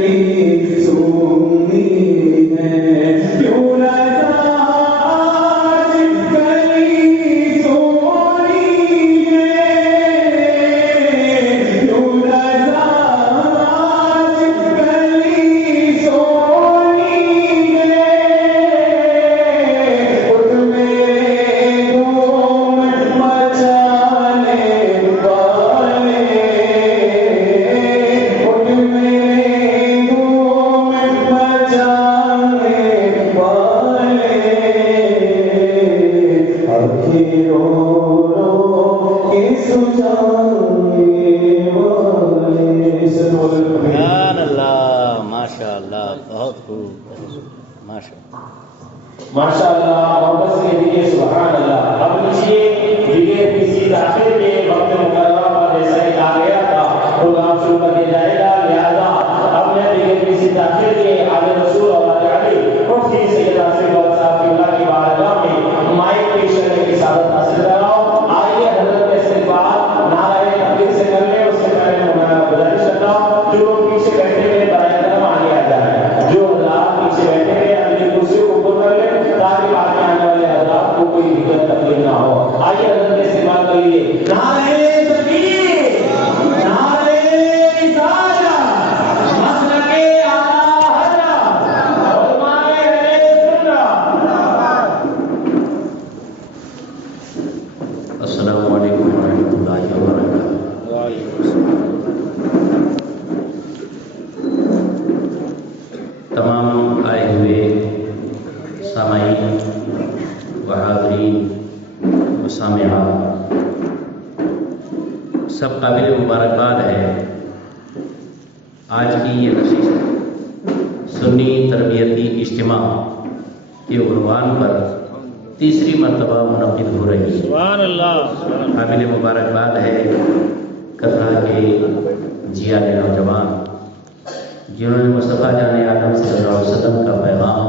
گلی سونی ہے، کیوں لتا آج گلی سونی ہے، کیوں لتا آج گلی سونی ہے، اٹھ میرے دھوم مچانے والے، اٹھ میرے دھوم مچانے والے، آنکھیں رو رو کے سجانے والے۔ سبحان اللہ، ماشاء اللہ، بہت خوب، ماشاء اللہ۔ ماشاء اللہ، محبت سے کہیے سبحان اللہ۔ اب نیچے دیگر کسی داخل کے وقت مقررہ پر جیسا کہ کہا گیا تھا پروگرام شروع کر دیا جائے گا، لہٰذا اب میں دیگر کسی داخل کے آل رسول اور علی مفتی سید آصف بٹ صاحب کی بارگاہ میں مائک پیش کرنے کی سعادت حاصل کر رہا ہوں۔ آئیے حضرت کے استقبال نعرہ تکبیر سے کر لیں، اس سے پہلے میں گزارش کرتا ہوں جو لوگ پیچھے بیٹھے ہوئے برائے کرم آگے آ جائیں، جو حضرات پیچھے بیٹھے ہوئے اپنی کرسیوں کو اوپر کر لیں تاکہ آگے آنے والے حضرات کو کوئی دقت تکلیف نہ ہو۔ آئیے حضرت کے استقبال کریے، نعرہ تکبیر، نعرہ رسالت، مسلک اعلیٰ حضرت، علماء اہل سنت۔ السلام علیکم ورحمۃ اللہ وبرکاتہ۔ تمام آئے ہوئے سامعین و حاضرین و سامعات، سب قابل مبارکباد ہے۔ آج کی یہ نشست سنی تربیتی اجتماع کے عنوان پر تیسری مرتبہ منعقد ہو رہی ہے۔ سبحان اللہ، قابل مبارکباد ہے کتھا کے جیان نوجوان جنہوں نے مصطفیٰ جان عالم صلی اللہ علیہ وسلم کا پیغام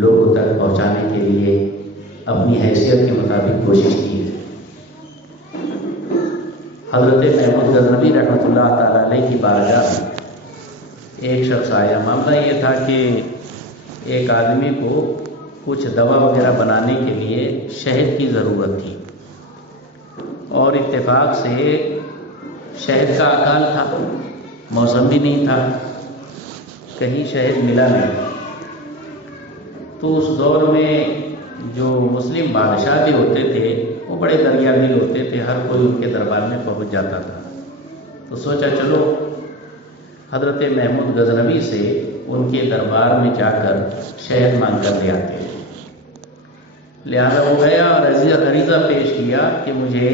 لوگوں تک پہنچانے کے لیے اپنی حیثیت کے مطابق کوشش کی ہے۔ حضرت محمود غزنوی رحمۃ اللہ تعالیٰ علیہ کی بارگاہ میں ایک شخص آیا۔ معاملہ یہ تھا کہ ایک آدمی کو کچھ دوا وغیرہ بنانے کے لیے شہد کی ضرورت تھی، اور اتفاق سے شہد کا اکال تھا، موسم بھی نہیں تھا، کہیں شہد ملا نہیں۔ تو اس دور میں جو مسلم بادشاہ بھی ہوتے تھے وہ بڑے دریا دل ہوتے تھے، ہر کوئی ان کے دربار میں پہنچ جاتا تھا۔ تو سوچا چلو حضرت محمود غزنوی سے ان کے دربار میں جا کر شہد مانگ کر لے آتے ہیں۔ لہذا وہ گیا اور عریضہ پیش کیا کہ مجھے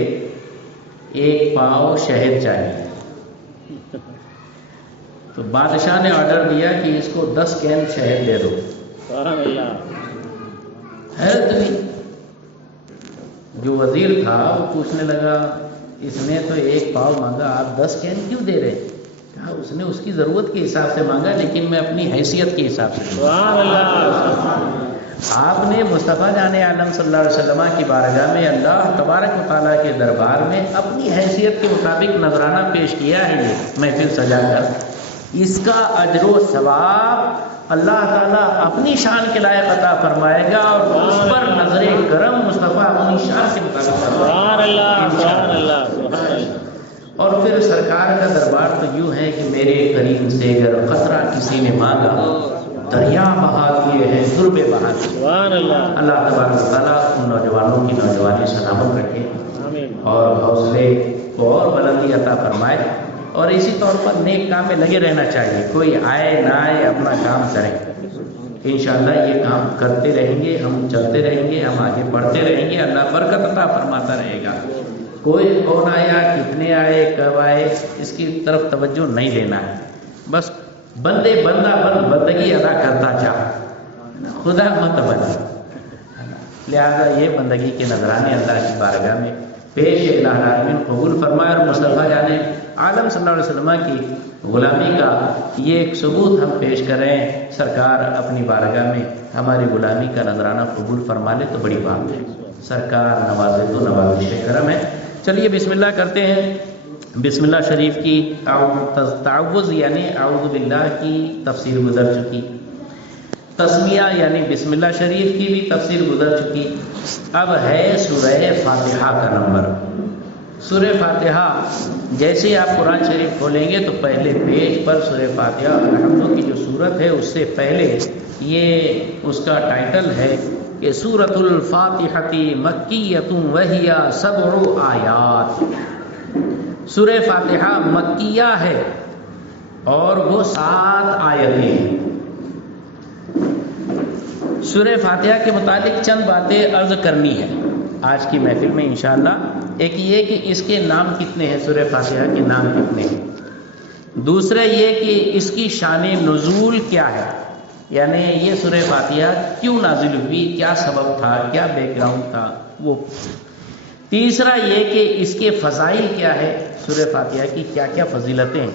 1 پاؤ شہد چاہیے۔ تو بادشاہ نے آرڈر دیا کہ اس کو 10 کین شہد دے دو۔ سبحان اللہ۔ حیرت ہوئی، جو وزیر تھا وہ پوچھنے لگا اس نے تو 1 پاؤ مانگا، آپ 10 کین کیوں دے رہے؟ کہا اس نے اس کی ضرورت کے حساب سے مانگا، لیکن میں اپنی حیثیت کے حساب سے مانگا۔ سبحان اللہ۔ آپ نے مصطفیٰ جان عالم صلی اللہ علیہ وسلم کی بارگاہ میں اللہ تبارک و تعالیٰ کے دربار میں اپنی حیثیت کے مطابق نذرانہ پیش کیا ہے، یہ محفل سجا کر، اس کا اجر و ثواب اللہ تعالیٰ اپنی شان کے لائق عطا فرمائے گا، اور اس پر نظر کرم مصطفیٰ اپنی شان کے مطابق سبحان اللہ، سبحان اللہ، سبحان اللہ۔ اور پھر سرکار کا دربار تو یوں ہے کہ میرے کریم سے اگر قطرہ کسی نے مانگا دریا بہا دیے ہیں، ضرب بہا دیے۔ سبحان اللہ۔ اللہ تبارک و تعالیٰ ان نوجوانوں کی نوجوانی سلامت رکھے آمین۔ اور حوصلے کو اور بلندی عطا فرمائے، اور اسی طور پر نیک کام میں لگے رہنا چاہیے، کوئی آئے نہ آئے اپنا کام کریں۔ انشاءاللہ یہ کام کرتے رہیں گے، ہم چلتے رہیں گے، ہم آگے بڑھتے رہیں گے، اللہ برکت عطا فرماتا رہے گا۔ کوئی کون آیا، کتنے آئے، کب آئے، اس کی طرف توجہ نہیں دینا ہے، بس بندہ بندگی ادا کرتا جا، خدا مت بن۔ لہذا یہ بندگی کے نذرانے اللہ کی بارگاہ میں پیش الہ العالمین قبول فرمائے، اور مصطفیٰ جان عالم صلی اللہ علیہ وسلم کی غلامی کا یہ ایک ثبوت ہم پیش کریں، سرکار اپنی بارگاہ میں ہماری غلامی کا نذرانہ قبول فرما لے تو بڑی بات ہے۔ سرکار نوازے تو نوازش کرم ہے۔ چلیے بسم اللہ کرتے ہیں۔ بسم اللہ شریف کی تعوذ یعنی اعوذ باللہ کی تفسیر گزر چکی، تسمیہ یعنی بسم اللہ شریف کی بھی تفسیر گزر چکی۔ اب ہے سورہ فاتحہ کا نمبر۔ سورہ فاتحہ جیسے آپ قرآن شریف کھولیں گے تو پہلے پیج پر سورہ فاتحہ الحمد کی جو صورت ہے اس سے پہلے یہ اس کا ٹائٹل ہے کہ سورۃ الفاتحہ مکیۃ وہی 7 آیات۔ سورہ فاتحہ مکیہ ہے اور وہ 7 آیتیں ہیں۔ سورہ فاتحہ کے متعلق چند باتیں عرض کرنی ہے آج کی محفل میں انشاءاللہ۔ ایک یہ کہ اس کے نام کتنے ہیں، سورہ فاتحہ کے نام کتنے ہیں۔ دوسرا یہ کہ اس کی شان نزول کیا ہے، یعنی یہ سورہ فاتحہ کیوں نازل ہوئی، کیا سبب تھا، کیا بیک گراؤنڈ تھا وہ۔ تیسرا یہ کہ اس کے فضائل کیا ہے، سورہ فاتحہ کی کیا کیا فضیلتیں ہیں۔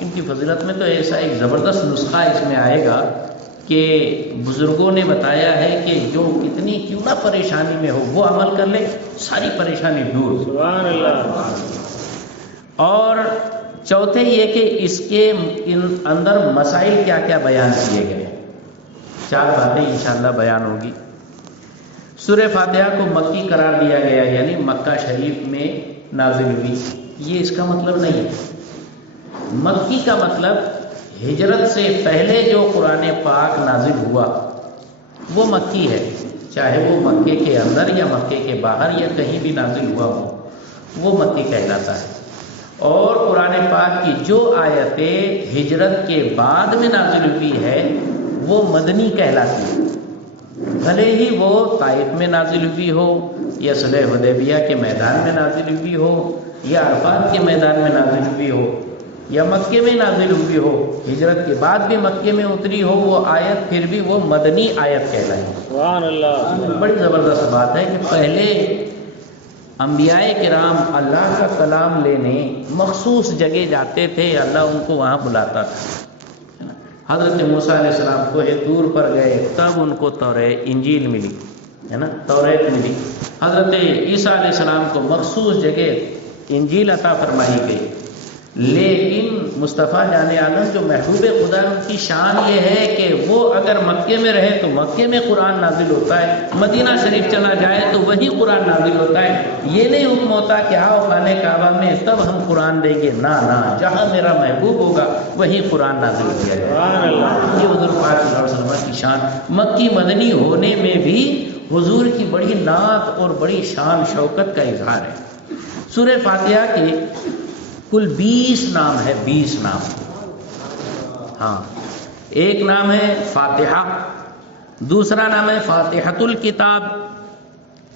ان کی فضیلت میں تو ایسا ایک زبردست نسخہ اس میں آئے گا کہ بزرگوں نے بتایا ہے کہ جو کتنی کیوں نہ پریشانی میں ہو وہ عمل کر لے، ساری پریشانی دور۔ سبحان اللہ۔ اور چوتھے یہ کہ اس کے اندر مسائل کیا کیا بیان کیے گئے، 4 باتیں انشاءاللہ بیان ہوگی۔ سورہ فاتحہ کو مکی قرار دیا گیا یعنی مکہ شریف میں نازل ہوئی، یہ اس کا مطلب نہیں ہے۔ مکی کا مطلب ہجرت سے پہلے جو قرآن پاک نازل ہوا وہ مکی ہے، چاہے وہ مکے کے اندر یا مکے کے باہر یا کہیں بھی نازل ہوا ہو، وہ مکی کہلاتا ہے۔ اور قرآن پاک کی جو آیتیں ہجرت کے بعد میں نازل ہوئی ہے وہ مدنی کہلاتی ہے، بھلے ہی وہ طائف میں نازل ہوئی ہو یا صلح حدیبیہ کے میدان میں نازل ہوئی ہو یا عرفات کے میدان میں نازل ہوئی ہو یا مکے میں نازل ہوئی ہو، ہجرت کے بعد بھی مکے میں اتری ہو وہ آیت، پھر بھی وہ مدنی آیت کہلائی۔ سبحان اللہ۔ بڑی زبردست بات ہے کہ پہلے انبیاء کرام اللہ کا کلام لینے مخصوص جگہ جاتے تھے، اللہ ان کو وہاں بلاتا تھا۔ حضرت موسیٰ علیہ السلام کوہ طور پر گئے، تب ان کو تورات انجیل ملی، ہے نا، توریت ملی۔ حضرت عیسیٰ علیہ السلام کو مخصوص جگہ انجیل عطا فرمائی گئی۔ لیکن مصطفیٰ جان عالم جو محبوب خدا ان کی شان یہ ہے کہ وہ اگر مکے میں رہے تو مکے میں قرآن نازل ہوتا ہے، مدینہ شریف چلا جائے تو وہی قرآن نازل ہوتا ہے۔ یہ نہیں حکم ہوتا کہ آؤ خانہ کعبہ میں تب ہم قرآن دیں گے، نہ، جہاں میرا محبوب ہوگا وہی قرآن نازل کیا جائے گا۔ یہ حضور پاک صلی اللہ علیہ وسلم کی شان، مکی مدنی ہونے میں بھی حضور کی بڑی نعت اور بڑی شان شوکت کا اظہار ہے۔ سورہ فاتحہ کے کل 20 نام ہے، 20 نام۔ ہاں، ایک نام ہے فاتحہ، دوسرا نام ہے فاتحۃ الکتاب،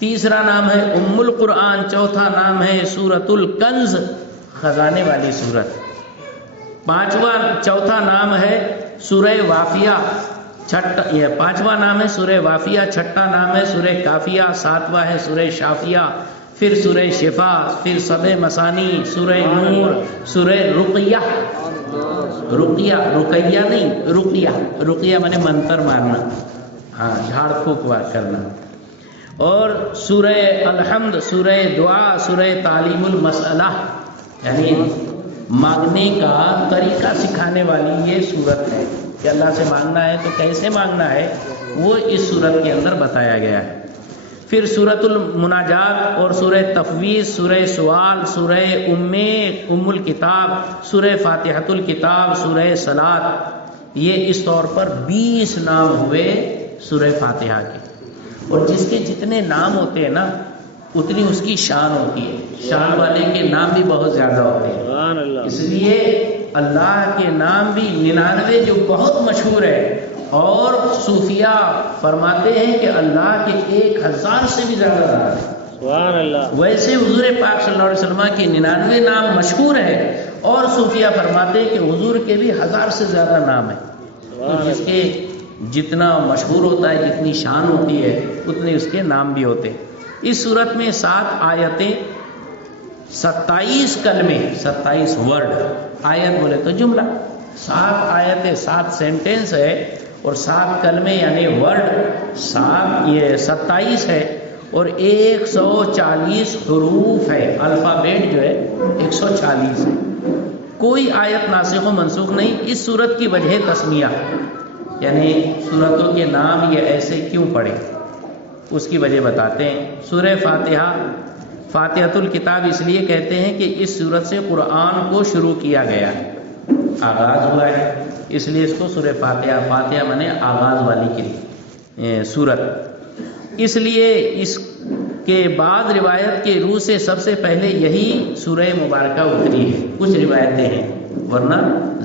تیسرا نام ہے ام القرآن، چوتھا نام ہے سورۃ الکنز، خزانے والی سورت، چوتھا نام ہے سورہ وافیہ، پانچواں نام ہے سورہ وافیہ، چھٹا نام ہے سورہ کافیہ، ساتواں ہے سورہ شافیہ، پھر سورہ شفا، پھر سب مثانی، سورہ نور، سورہ رقیہ نہیں، رقیہ مانے منتر مارنا، ہاں، جھاڑ پھونک کرنا، اور سورہ الحمد، سورہ دعا، سورہ تعلیم المسئلہ یعنی مانگنے کا طریقہ سکھانے والی یہ سورت ہے کہ اللہ سے مانگنا ہے تو کیسے مانگنا ہے وہ اس سورت کے اندر بتایا گیا ہے۔ پھر سورۃ المناجات اور سورہ تفویض، سورہ سوال، سورہ ام الکتاب، سورہ فاتحۃ الکتاب، سورہ صلاۃ، یہ اس طور پر 20 نام ہوئے سورہ فاتحہ کے۔ اور جس کے جتنے نام ہوتے ہیں نا اتنی اس کی شان ہوتی ہے، شان والے کے نام بھی بہت زیادہ ہوتے ہیں، اس لیے اللہ کے نام بھی 99 جو بہت مشہور ہے، اور صوفیہ فرماتے ہیں کہ اللہ کے 1000 سے بھی زیادہ نام ہے۔ سبحان اللہ۔ ویسے حضور پاک صلی اللہ علیہ وسلم کے 99 نام مشہور ہے، اور صوفیہ فرماتے ہیں کہ حضور کے بھی 1000 سے زیادہ نام ہے۔ تو جس کے جتنا مشہور ہوتا ہے، جتنی شان ہوتی ہے، اتنے اس کے نام بھی ہوتے ہیں۔ اس صورت میں 7 آیتیں، 27 کلمے، 27 ورڈ، آیت بولے تو جملہ، 7 آیتیں، 7 سینٹنس ہے، اور 7 کلمے یعنی ورڈ 27 ہے، اور 140 حروف ہے، الفابیٹ جو ہے 140 ہے۔ کوئی آیت ناسخ و منسوخ نہیں۔ اس سورت کی وجہ تسمیہ، یعنی سورتوں کے نام یہ ایسے کیوں پڑے، اس کی وجہ بتاتے ہیں۔ سورہ فاتحہ فاتحۃ الکتاب اس لیے کہتے ہیں کہ اس سورت سے قرآن کو شروع کیا گیا ہے، آغاز ہوا ہے، اس لیے اس کو سورہ فاتحہ، فاتحہ مانے آغاز والی کی سورت۔ اس لیے اس کے بعد روایت کے روح سے سب سے پہلے یہی سورہ مبارکہ اتری ہے۔ کچھ روایتیں ہیں، ورنہ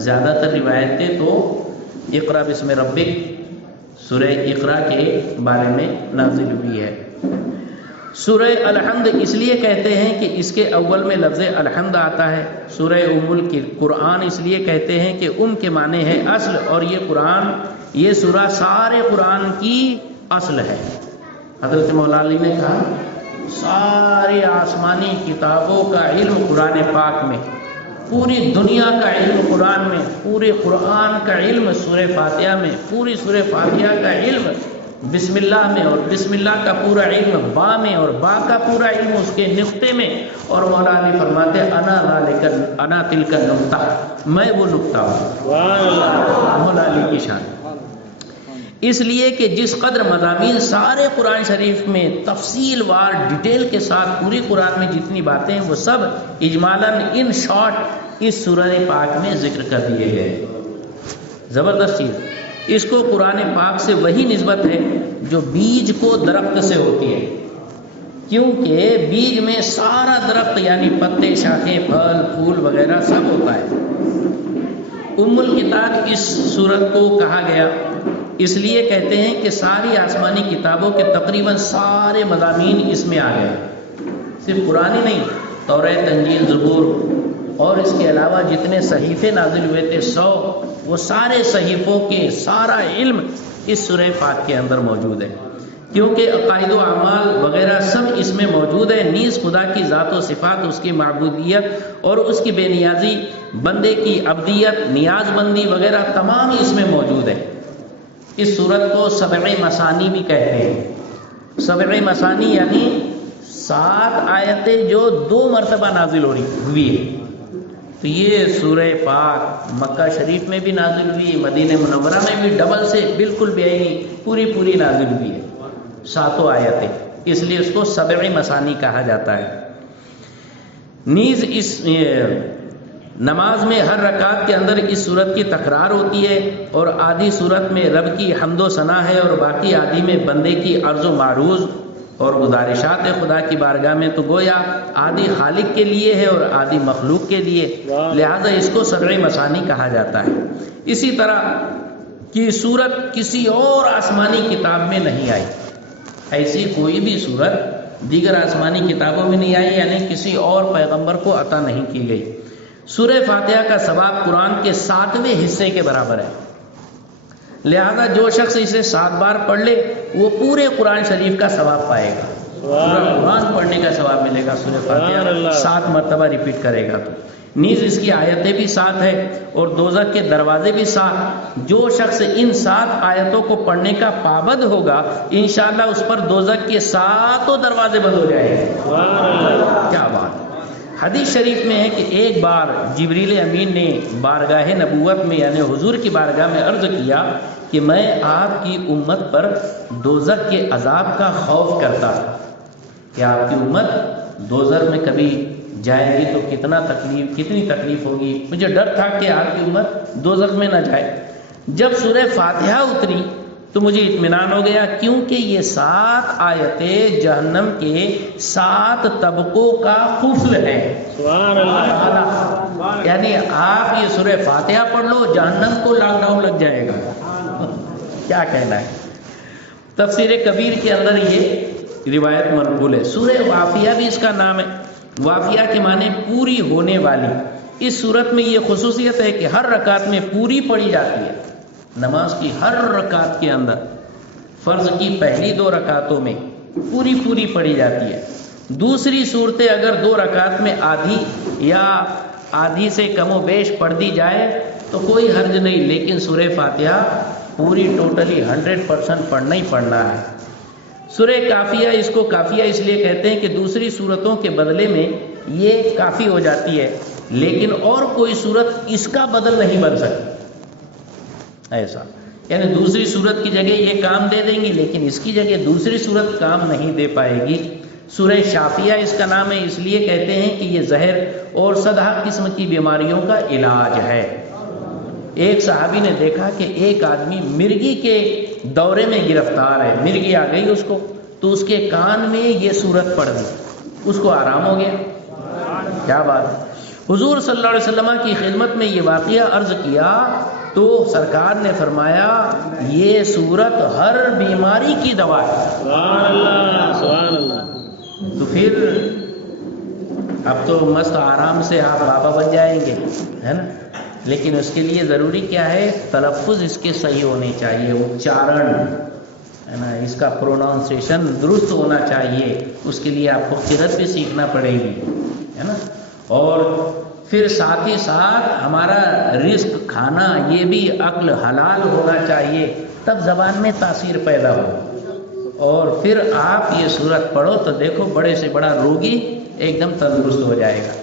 زیادہ تر روایتیں تو اقرا بسم ربک، سورہ اقرا کے بارے میں نازل ہوئی ہے۔ سورہ الحمد اس لیے کہتے ہیں کہ اس کے اول میں لفظ الحمد آتا ہے۔ سورہ ام القرآن اس لیے کہتے ہیں کہ ام کے معنی ہے اصل، اور یہ سورہ سارے قرآن کی اصل ہے۔ حضرت مولا علی نے کہا سارے آسمانی کتابوں کا علم قرآن پاک میں، پوری دنیا کا علم قرآن میں، پورے قرآن کا علم سورہ فاتحہ میں، پوری سورہ فاتحہ کا علم بسم اللہ میں، اور بسم اللہ کا پورا علم با میں، اور با کا پورا علم اس کے نقطے میں۔ اور مولا علی فرماتے انا تلک النقطہ، میں وہ نقطہ ہوں۔ مولا علی کی شان۔ اس لیے کہ جس قدر مضامین سارے قرآن شریف میں تفصیل وار ڈیٹیل کے ساتھ پوری قرآن میں جتنی باتیں ہیں وہ سب اجمالاً ان شارٹ اس سورہ پاک میں ذکر کر دیے گئے۔ زبردست چیز۔ اس کو قرآن پاک سے وہی نسبت ہے جو بیج کو درخت سے ہوتی ہے، کیونکہ بیج میں سارا درخت یعنی پتے، شاخیں، پھل، پھول وغیرہ سب ہوتا ہے۔ ام الکتاب اس سورت کو کہا گیا اس لیے کہتے ہیں کہ ساری آسمانی کتابوں کے تقریباً سارے مضامین اس میں آ گئے، صرف قرآن ہی نہیں، توریت، انجیل، زبور، اور اس کے علاوہ جتنے صحیفے نازل ہوئے تھے 100، وہ سارے صحیفوں کے سارا علم اس سورہ پاک کے اندر موجود ہے، کیونکہ عقائد و اعمال وغیرہ سب اس میں موجود ہے۔ نیز خدا کی ذات و صفات، اس کی معبودیت اور اس کی بے نیازی، بندے کی عبدیت، نیاز بندی وغیرہ تمام اس میں موجود ہے۔ اس سورت کو سبع مثانی بھی کہتے ہیں۔ سبع مثانی یعنی 7 آیتیں جو 2 مرتبہ نازل ہوئی ہے۔ تو یہ سورہ پاک مکہ شریف میں بھی نازل ہوئی، مدینہ منورہ میں بھی ڈبل سے بالکل بے عینی پوری نازل ہوئی ہے، 7 آیتیں، اس لیے اس کو سبع مثانی کہا جاتا ہے۔ نیز اس نماز میں ہر رکعت کے اندر اس سورت کی تکرار ہوتی ہے، اور آدھی سورت میں رب کی حمد و ثنا ہے، اور باقی آدھی میں بندے کی عرض و معروض اور گزارشات خدا کی بارگاہ میں۔ تو گویا آدھی خالق کے لیے ہے اور آدھی مخلوق کے لیے، لہذا اس کو سبع مثانی کہا جاتا ہے۔ اسی طرح کی صورت کسی اور آسمانی کتاب میں نہیں آئی، ایسی کوئی بھی صورت دیگر آسمانی کتابوں میں نہیں آئی، یعنی کسی اور پیغمبر کو عطا نہیں کی گئی۔ سورہ فاتحہ کا ثواب قرآن کے 7ویں حصے کے برابر ہے، لہذا جو شخص اسے 7 بار پڑھ لے وہ پورے قرآن شریف کا ثواب پائے گا، پورا قرآن پڑھنے کا ثواب ملے گا۔ سورہ فاتحہ 7 مرتبہ ریپیٹ کرے گا تو۔ نیز اس کی آیتیں بھی 7 ہے اور دوزخ کے دروازے بھی 7۔ جو شخص ان 7 آیتوں کو پڑھنے کا پابند ہوگا انشاءاللہ اس پر دوزخ کے 7 دروازے بند ہو جائیں گے۔ کیا بات! حدیث شریف میں ہے کہ ایک بار جبریل امین نے بارگاہ نبوت میں یعنی حضور کی بارگاہ میں عرض کیا کہ میں آپ کی امت پر دوزخ کے عذاب کا خوف کرتا کہ آپ کی امت دوزخ میں کبھی جائے گی تو کتنی تکلیف ہوگی، مجھے ڈر تھا کہ آپ کی امت دوزخ میں نہ جائے۔ جب سورہ فاتحہ اتری تو مجھے اطمینان ہو گیا، کیونکہ یہ 7 آیتیں جہنم کے 7 طبقوں کا قفل ہے۔ سبحان اللہ! یعنی آپ یہ سورہ فاتحہ پڑھ لو جہنم کو لاک ڈاؤن لگ جائے گا۔ کیا کہنا ہے؟ تفسیر کبیر کے اندر یہ روایت منقول ہے۔ سورہ وافیہ بھی اس کا نام ہے، وافیہ کے معنی پوری ہونے والی۔ اس صورت میں یہ خصوصیت ہے کہ ہر رکعت میں پوری پڑھی جاتی ہے، نماز کی ہر رکعت کے اندر، فرض کی پہلی 2 رکعتوں میں پوری پڑھی جاتی ہے۔ دوسری صورتیں اگر 2 رکعت میں آدھی یا آدھی سے کم و بیش پڑھ دی جائے تو کوئی حرج نہیں، لیکن سورہ فاتحہ پوری ٹوٹلی 100% پڑھنا ہی پڑھنا ہے۔ سورہ کافیہ، اس کو کافیہ اس لیے کہتے ہیں کہ دوسری صورتوں کے بدلے میں یہ کافی ہو جاتی ہے، لیکن اور کوئی صورت اس کا بدل نہیں بن سکتی، ایسا یعنی دوسری صورت کی جگہ یہ کام دے دیں گی لیکن اس کی جگہ دوسری صورت کام نہیں دے پائے گی۔ سورہ شافیہ اس کا نام ہے، اس لیے کہتے ہیں کہ یہ زہر اور صدہ قسم کی بیماریوں کا علاج ہے۔ ایک صحابی نے دیکھا کہ ایک آدمی مرگی کے دورے میں گرفتار ہے، مرگی آ گئی اس کو، تو اس کے کان میں یہ صورت پڑ دی، اس کو آرام ہو گیا۔ کیا بات ہے! حضور صلی اللہ علیہ وسلم کی خدمت میں یہ واقعہ عرض کیا تو سرکار نے فرمایا یہ صورت ہر بیماری کی دوا ہے۔ سبحان اللہ، سبحان اللہ۔ تو پھر اب تو مست آرام سے آپ بابا بن جائیں گے، ہے نا، لیکن اس کے لیے ضروری کیا ہے؟ تلفظ اس کے صحیح ہونے چاہیے، اچارن ہے نا، اس کا پروناؤنسیشن درست ہونا چاہیے، اس کے لیے آپ کو قرأت بھی سیکھنا پڑے گی، ہے نا، اور پھر ساتھ ہی ساتھ ہمارا رزق کھانا یہ بھی عقل حلال ہونا چاہیے، تب زبان میں تاثیر پیدا ہو۔ اور پھر آپ یہ صورت پڑھو تو دیکھو بڑے سے بڑا روگی ایک دم تندرست ہو جائے گا۔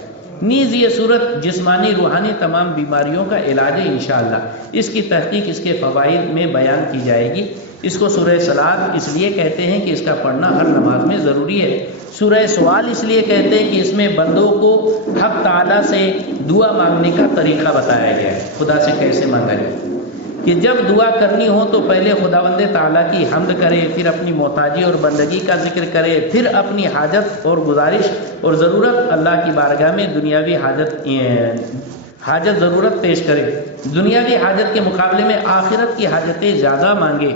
نیز یہ صورت جسمانی روحانی تمام بیماریوں کا علاج ہے انشاءاللہ۔ اس کی تحقیق اس کے فوائد میں بیان کی جائے گی۔ اس کو سورہ صلاۃ اس لیے کہتے ہیں کہ اس کا پڑھنا ہر نماز میں ضروری ہے۔ سورہ سوال اس لیے کہتے ہیں کہ اس میں بندوں کو حق تعالیٰ سے دعا مانگنے کا طریقہ بتایا گیا ہے، خدا سے کیسے مانگا جائے، کہ جب دعا کرنی ہو تو پہلے خداوند تعالیٰ کی حمد کرے، پھر اپنی محتاجی اور بندگی کا ذکر کرے، پھر اپنی حاجت اور گزارش اور ضرورت اللہ کی بارگاہ میں دنیاوی حاجت ضرورت پیش کرے، دنیاوی حاجت کے مقابلے میں آخرت کی حاجتیں زیادہ مانگے۔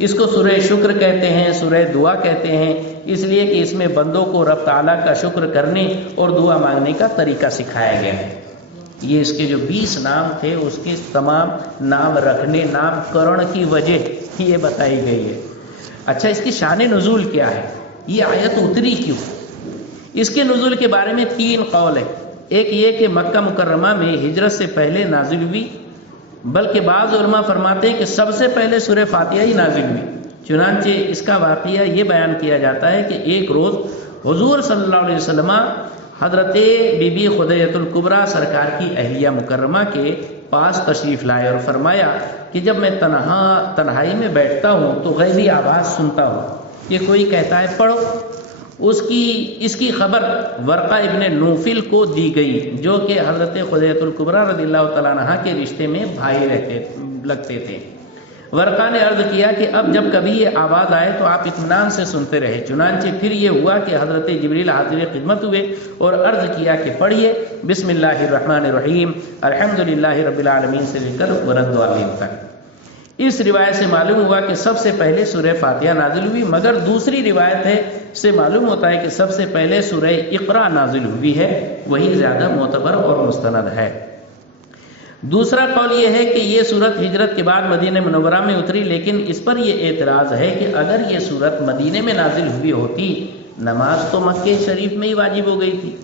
اس کو سورہ شکر کہتے ہیں، سورہ دعا کہتے ہیں، اس لیے کہ اس میں بندوں کو رب تعالیٰ کا شکر کرنے اور دعا مانگنے کا طریقہ سکھایا گیا ہے۔ یہ اس کے جو 20 نام تھے اس کے تمام نام رکھنے، نام کرن کی وجہ یہ بتائی گئی ہے۔ اچھا، اس کی شان نزول کیا ہے؟ یہ آیت اتری کیوں؟ اس کے نزول کے بارے میں 3 قول ہے۔ ایک یہ کہ مکہ مکرمہ میں ہجرت سے پہلے نازل ہوئی، بلکہ بعض علماء فرماتے ہیں کہ سب سے پہلے سورہ فاتحہ ہی نازل ہوئی۔ چنانچہ اس کا واقعہ یہ بیان کیا جاتا ہے کہ ایک روز حضور صلی اللہ علیہ وسلم حضرت بی بی خدیجہ الکبریٰ سرکار کی اہلیہ مکرمہ کے پاس تشریف لائے اور فرمایا کہ جب میں تنہائی میں بیٹھتا ہوں تو غیبی آواز سنتا ہوں کہ کوئی کہتا ہے پڑھو۔ اس کی خبر ورقہ ابن نوفل کو دی گئی جو کہ حضرت خدیجہ الکبریٰ رضی اللہ تعالیٰ عنہا کے رشتے میں بھائی لگتے تھے۔ ورقہ نے عرض کیا کہ اب جب کبھی یہ آواز آئے تو آپ اطمینان سے سنتے رہے۔ چنانچہ پھر یہ ہوا کہ حضرت جبریل حاضر خدمت ہوئے اور عرض کیا کہ پڑھیے بسم اللہ الرحمن الرحیم الحمدللہ رب العالمین سے لے کر ورد عالم تک۔ اس روایت سے معلوم ہوا کہ سب سے پہلے سورہ فاتحہ نازل ہوئی، مگر دوسری روایت سے معلوم ہوتا ہے کہ سب سے پہلے سورہ اقرا نازل ہوئی ہے، وہی زیادہ معتبر اور مستند ہے۔ دوسرا قول یہ ہے کہ یہ صورت ہجرت کے بعد مدینہ منورہ میں اتری، لیکن اس پر یہ اعتراض ہے کہ اگر یہ صورت مدینے میں نازل ہوئی ہوتی، نماز تو مکہ شریف میں ہی واجب ہو گئی تھی،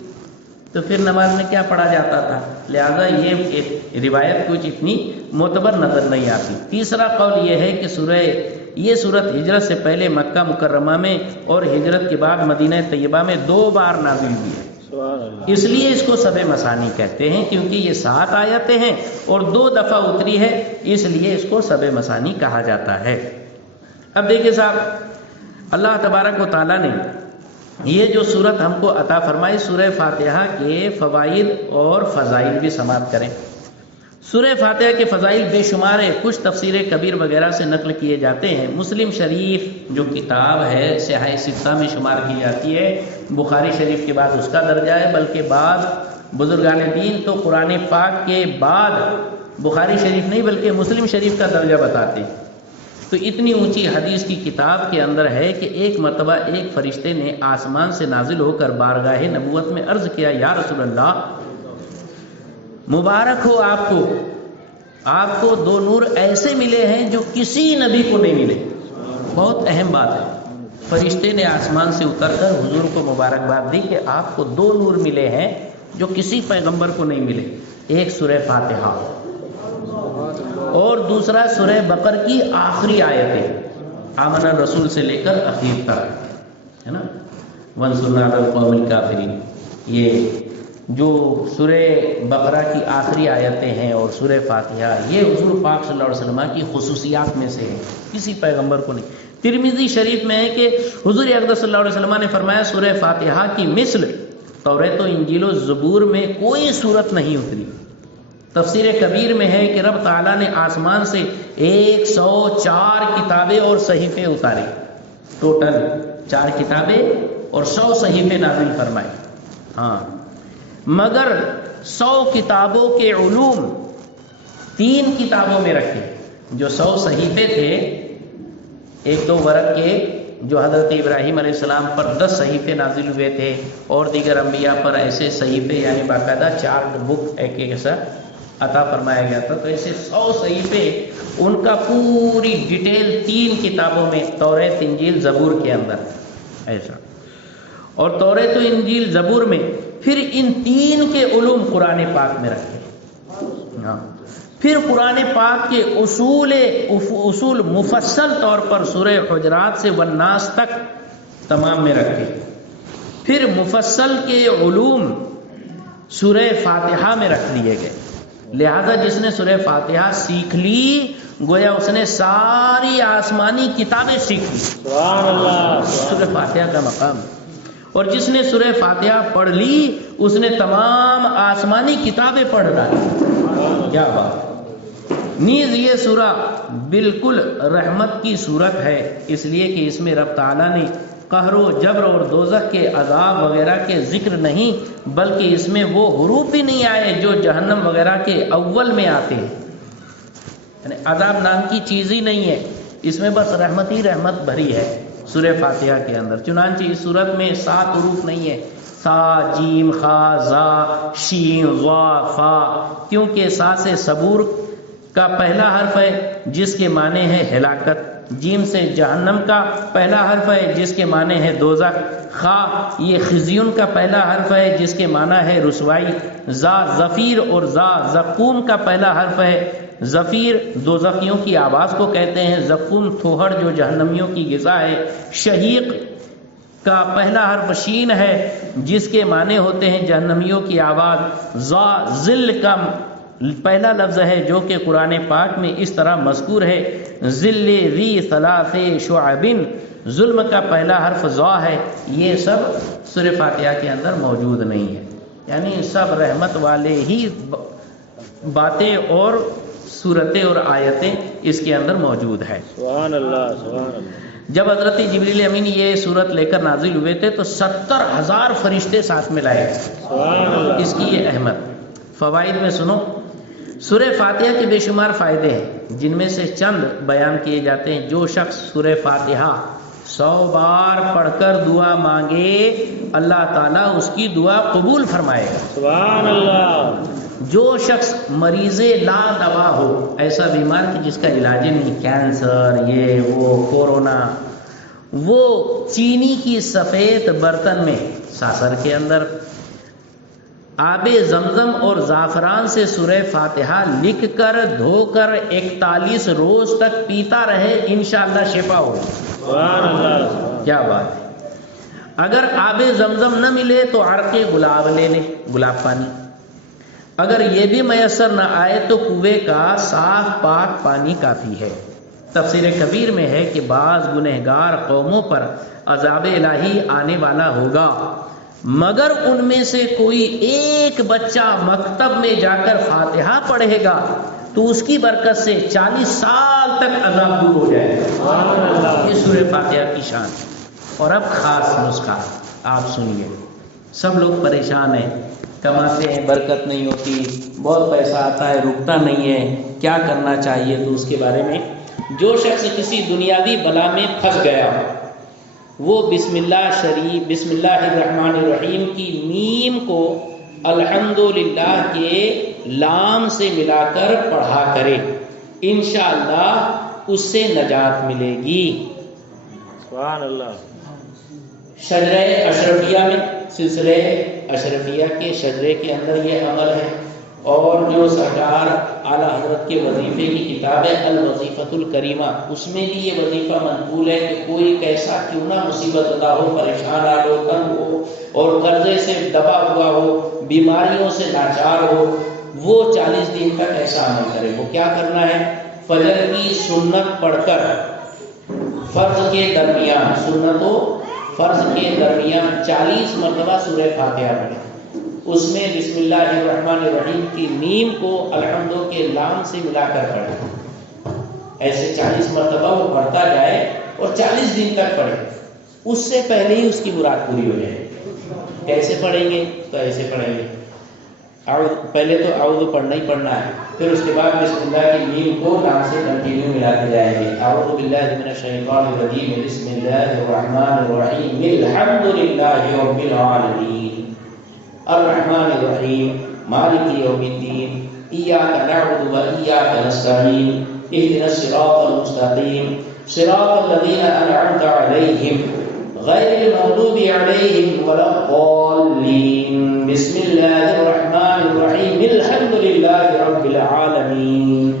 تو پھر نماز میں کیا پڑھا جاتا تھا؟ لہذا یہ روایت کچھ اتنی معتبر نظر نہیں آتی۔ تیسرا قول یہ ہے کہ یہ صورت ہجرت سے پہلے مکہ مکرمہ میں اور ہجرت کے بعد مدینہ طیبہ میں 2 بار نازل ہوئی ہے، اس لیے اس کو سب مثانی کہتے ہیں، کیونکہ یہ 7 آیتیں ہیں اور 2 دفعہ اتری ہے، اس لیے اس کو سب مثانی کہا جاتا ہے۔ اب دیکھیں صاحب، اللہ تبارک و تعالیٰ نے یہ جو صورت ہم کو عطا فرمائی، سورہ فاتحہ کے فوائد اور فضائل بھی سماعت کریں۔ سورہ فاتحہ کے فضائل بے شمار ہے، کچھ تفسیر کبیر وغیرہ سے نقل کیے جاتے ہیں۔ مسلم شریف جو کتاب ہے صحاح ستہ میں شمار کی جاتی ہے، بخاری شریف کے بعد اس کا درجہ ہے، بلکہ بعض بزرگان دین تو قرآن پاک کے بعد بخاری شریف نہیں بلکہ مسلم شریف کا درجہ بتاتے ہیں۔ تو اتنی اونچی حدیث کی کتاب کے اندر ہے کہ ایک مرتبہ ایک فرشتے نے آسمان سے نازل ہو کر بارگاہ نبوت میں عرض کیا، یا رسول اللہ، مبارک ہو آپ کو 2 نور ایسے ملے ہیں جو کسی نبی کو نہیں ملے۔ بہت اہم بات ہے، فرشتے نے آسمان سے اتر کر حضور کو مبارکباد دی کہ آپ کو 2 نور ملے ہیں جو کسی پیغمبر کو نہیں ملے، ایک سورہ فاتحہ اور دوسرا سورہ بقرہ کی آخری آیتیں۔ آمن رسول سے لے کر اخیر تک ہے نا، وانصرنا علی القوم الکافرین. یہ جو سورہ بقرہ کی آخری آیتیں ہیں اور سورہ فاتحہ، یہ حضور پاک صلی اللہ علیہ وسلم کی خصوصیات میں سے ہے، کسی پیغمبر کو نہیں. ترمذی شریف میں ہے کہ حضور اقدس صلی اللہ علیہ وسلم نے فرمایا سورہ فاتحہ کی مثل توریت و انجیل و زبور میں کوئی صورت نہیں اتری. تفسیر کبیر میں ہے کہ رب تعالیٰ نے آسمان سے 104 کتابیں اور صحیفے اتارے، ٹوٹل 4 کتابیں اور 100 صحیفے نازل فرمائے. ہاں، مگر 100 کتابوں کے علوم 3 کتابوں میں رکھے. جو 100 صحیفے تھے، ایک تو ورق کے جو حضرت ابراہیم علیہ السلام پر 10 صحیفے نازل ہوئے تھے، اور دیگر انبیاء پر ایسے صحیفے یعنی باقاعدہ 4 بک ایک ایسا عطا فرمایا گیا تھا. تو ایسے 100 صحیفے، ان کا پوری ڈیٹیل 3 کتابوں میں توریت انجیل زبور کے اندر ایسا. اور توریت و انجیل زبور میں پھر ان 3 کے علوم قرآن پاک میں رکھے. ہاں، پھر قرآن پاک کے اصول مفصل طور پر سورہ حجرات سے والناس تک تمام میں رکھے. پھر مفصل کے علوم سورہ فاتحہ میں رکھ لیے گئے. لہذا جس نے سورہ فاتحہ سیکھ لی گویا اس نے ساری آسمانی کتابیں سیکھ لی. سبحان اللہ. سورہ فاتحہ کا مقام. اور جس نے سورہ فاتحہ پڑھ لی اس نے تمام آسمانی کتابیں پڑھ ڈالی. کیا بات. نیز یہ سورہ بالکل رحمت کی صورت ہے، اس لیے کہ اس میں رب تعالیٰ نے قہر و جبر اور دوزخ کے عذاب وغیرہ کے ذکر نہیں، بلکہ اس میں وہ حروف بھی نہیں آئے جو جہنم وغیرہ کے اول میں آتے ہیں. یعنی عذاب نام کی چیز ہی نہیں ہے، اس میں بس رحمت ہی رحمت بھری ہے سورہ فاتحہ کے اندر. چنانچہ اس صورت میں 7 حروف نہیں ہے، سا جیم خا زا شین وا فا، کیونکہ سا سے صبور کا پہلا حرف ہے جس کے معنی ہے ہلاکت، جیم سے جہنم کا پہلا حرف ہے جس کے معنی ہے دوزخ، خا یہ خزیون کا پہلا حرف ہے جس کے معنی ہے رسوائی، زا ظفیر اور زا زقوم کا پہلا حرف ہے. ظفیر دوزخیوں کی آواز کو کہتے ہیں، زقوم تھوہڑ جو جہنمیوں کی غذا ہے. شہیق کا پہلا حرف شین ہے جس کے معنی ہوتے ہیں جہنمیوں کی آواز. زا ذل کا پہلا لفظ ہے جو کہ قرآن پاک میں اس طرح مذکور ہے، ذل ذی ثلاث شعب. ظلم کا پہلا حرف ذا ہے. یہ سب سورہ فاتحہ کے اندر موجود نہیں ہے، یعنی سب رحمت والے ہی باتیں اور صورتیں اور آیتیں اس کے اندر موجود ہے. سبحان اللہ. سبحان اللہ. جب حضرت جبریل امین یہ صورت لے کر نازل ہوئے تھے تو 70,000 فرشتے ساتھ میں لائے. سبحان اللہ. اس کی یہ اہمیت. فوائد میں سنو. سورہ فاتحہ کے بے شمار فائدے ہیں جن میں سے چند بیان کیے جاتے ہیں. جو شخص سورہ فاتحہ 100 بار پڑھ کر دعا مانگے اللہ تعالیٰ اس کی دعا قبول فرمائے گا. سبحان اللہ. جو شخص مریض لا دوا ہو، ایسا بیمار کہ جس کا علاج نہیں، کینسر یہ وہ کورونا، وہ چینی کی سفید برتن میں ساسر کے اندر آب زمزم اور زعفران سے سورہ فاتحہ لکھ کر دھو کر 41 روز تک پیتا رہے، انشاءاللہ شفا ہو. سبحان اللہ. کیا بات ہے. اگر آب زمزم نہ ملے تو عرق گلاب لے لے، گلاب پانی. اگر یہ بھی میسر نہ آئے تو کنویں کا صاف پاک پانی کافی ہے. تفسیر کبیر میں ہے کہ بعض گنہگار قوموں پر عذاب الہی آنے والا ہوگا، مگر ان میں سے کوئی ایک بچہ مکتب میں جا کر فاتحہ پڑھے گا تو اس کی برکت سے 40 سال تک عذاب دور ہو جائے گا. یہ سورہ فاتحہ کی شان. اور اب خاص نسخہ آپ سنیے. سب لوگ پریشان ہیں، کماتے ہیں برکت نہیں ہوتی، بہت پیسہ آتا ہے رکتا نہیں ہے، کیا کرنا چاہیے؟ تو اس کے بارے میں جو شخص کسی دنیاوی بلا میں پھنس گیا وہ بسم اللہ الرحمن الرحیم کی میم کو الحمدللہ کے لام سے ملا کر پڑھا کرے، انشاءاللہ اس سے نجات ملے گی. سبحان اللہ. شجرہ اشرفیہ میں، سلسلہ اشرفیہ کے شجرے کے اندر یہ عمل ہے. اور جو سرکار اعلیٰ حضرت کے وظیفے کی کتاب ہے الوظیفۃ الکریمہ، اس میں بھی یہ وظیفہ منقول ہے کہ کوئی کیسا کیوں نہ مصیبت زدہ ہو، پریشان حال ہو، تنگ ہو اور قرضے سے دبا ہوا ہو، بیماریوں سے لاچار ہو، وہ 40 دن تک ایسا عمل کرے۔ وہ کیا کرنا ہے؟ فجر کی سنت پڑھ کر فرض کے درمیان، سنت و فرض کے درمیان 40 مرتبہ سورہ فاتحہ پڑھے۔ اس میں بسم اللہ الرحمن الرحیم کی میم کو الحمدو کے لام سے ملا کر پڑھے۔ ایسے 40 مرتبہ وہ پڑھتا جائے اور 40 دن تک پڑھے، اس سے پہلے ہی اس کی مراد پوری ہو جائے۔ کیسے پڑھیں گے؟ تو ایسے پڑھیں گے، پہلے تو اعوذ پڑھنا ہی پڑھنا ہے، پھر اس کے بعد بسم اللہ کی میم کو لام سے کنٹینیو ملاتے جائیں گے۔ اعوذ باللہ من الشیطان الرجیم، بسم اللہ الرحمن الرحیم، الحمد للہ رب العالمین، الرحمن الرحیم، مالک یوم الدین، ایاک نعبد و ایاک نستعین، اہدنا الصراط المستقیم، صراط الذین انعمت علیہم غیر المغضوب علیہم ولا الضالین، بسم اللہ الرحمن الرحیم، الحمد للہ رب العالمین،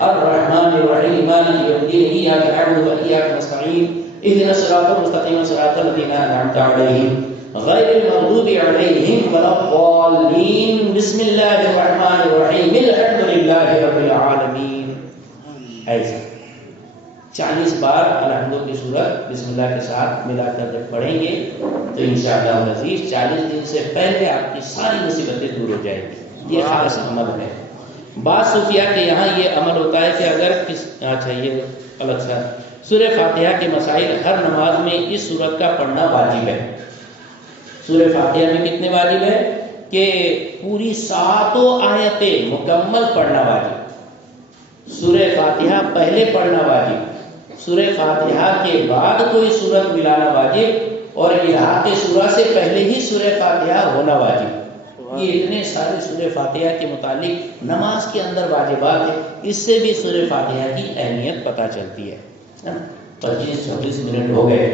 الرحمن الرحیم، مالک یوم الدین، ایاک نعبد و ایاک نستعین، اہدنا الصراط المستقیم، صراط الذین انعمت علیہم غیر المغضوب علیہم ولا الضالین، بسم اللہ الرحمن الرحیم، الحمد للہ رب العالمین۔ ایسا 40 بار الحمد کی صورت بسم اللہ کے ساتھ ملا کر جب پڑھیں گے تو انشاءاللہ العزیز 40 دن سے پہلے آپ کی ساری مصیبتیں دور ہو جائیں گی۔ یہ خاص عمل ہے۔ بعض صوفیاء کے یہاں یہ عمل ہوتا ہے کہ اگر یہ الگ سا سورہ فاتحہ کے مسائل، ہر نماز میں اس سورت کا پڑھنا واجب ہے۔ سورہ فاتحہ میں کتنے واجب ہے کہ پوری 7 آیتیں مکمل پڑھنا واجب، سورہ فاتحہ پہلے پڑھنا واجب، سورہ فاتحہ کے بعد کوئی سورت ملانا واجب، اور الحاق سورہ سے پہلے ہی سورہ فاتحہ ہونا واجب۔ یہ اتنے سارے سورہ فاتحہ کے متعلق نماز کے اندر واجبات ہیں، اس سے بھی سورہ فاتحہ کی اہمیت پتہ چلتی ہے۔ 25-26 منٹ ہو گئے،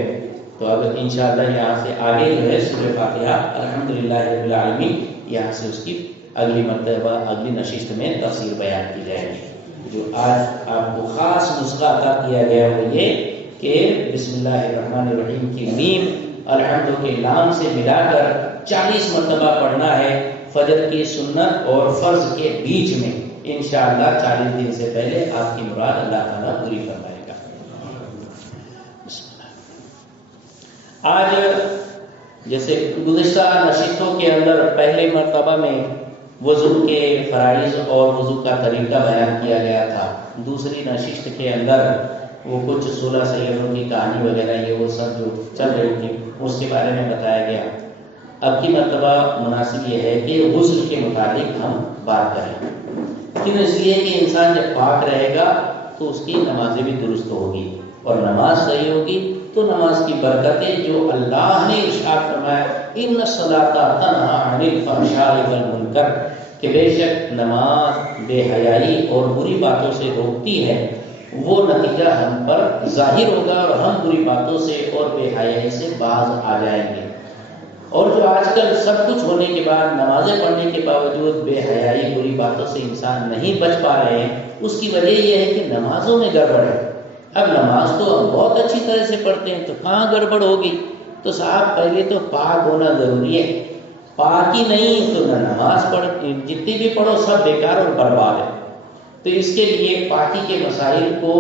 تو اب انشاءاللہ یہاں سے آگے جو ہے سورہ فاتحہ الحمدللہ رب العالمین، یہاں سے اس کی اگلی مرتبہ اگلی نشست میں تفصیل بیان کی جائے گی۔ جو آج آپ کو خاص نسخہ عطا کیا گیا وہ یہ کہ بسم اللہ الرحمن الرحیم کی میم الحمد کے لام سے ملا کر 40 مرتبہ پڑھنا ہے فجر کی سنت اور فرض کے بیچ میں۔ انشاءاللہ 40 دن سے پہلے آپ کی مراد اللہ تعالیٰ پوری فرمائے گا۔ آج جیسے گزشتہ نشستوں کے اندر پہلے مرتبہ میں وضو کے فرائض اور وضو کا طریقہ بیان کیا گیا تھا، دوسری نشست کے اندر وہ کچھ 16 سیدوں کی کہانی وغیرہ یہ وہ سب جو چل رہی تھی اس کے بارے میں بتایا گیا۔ اب کی مرتبہ مناسب یہ ہے کہ غسل کے متعلق ہم بات کریں، کیوں؟ اس لیے کہ انسان جب پاک رہے گا تو اس کی نمازیں بھی درست ہوگی، اور نماز صحیح ہوگی تو نماز کی برکتیں جو اللہ نے ارشاد فرمایا ان الصلاۃ تنہی عن الفحشاء والمنکر، کہ بے شک نماز بے حیائی اور بری باتوں سے روکتی ہے، وہ نتیجہ ہم پر ظاہر ہوگا اور ہم بری باتوں سے اور بے حیائی سے باز آ جائیں گے۔ اور جو آج کل سب کچھ ہونے کے بعد نمازیں پڑھنے کے باوجود بے حیائی بری باتوں سے انسان نہیں بچ پا رہے ہیں، اس کی وجہ یہ ہے کہ نمازوں میں گڑبڑ ہے۔ اب نماز تو ہم بہت اچھی طرح سے پڑھتے ہیں تو کہاں گڑبڑ ہوگی؟ تو صاحب پہلے تو پاک ہونا ضروری ہے، پاک ہی نہیں تو نہ نماز پڑھ، جتنی بھی پڑھو سب بیکار اور برباد ہے۔ تو اس کے لیے پاکی کے مسائل کو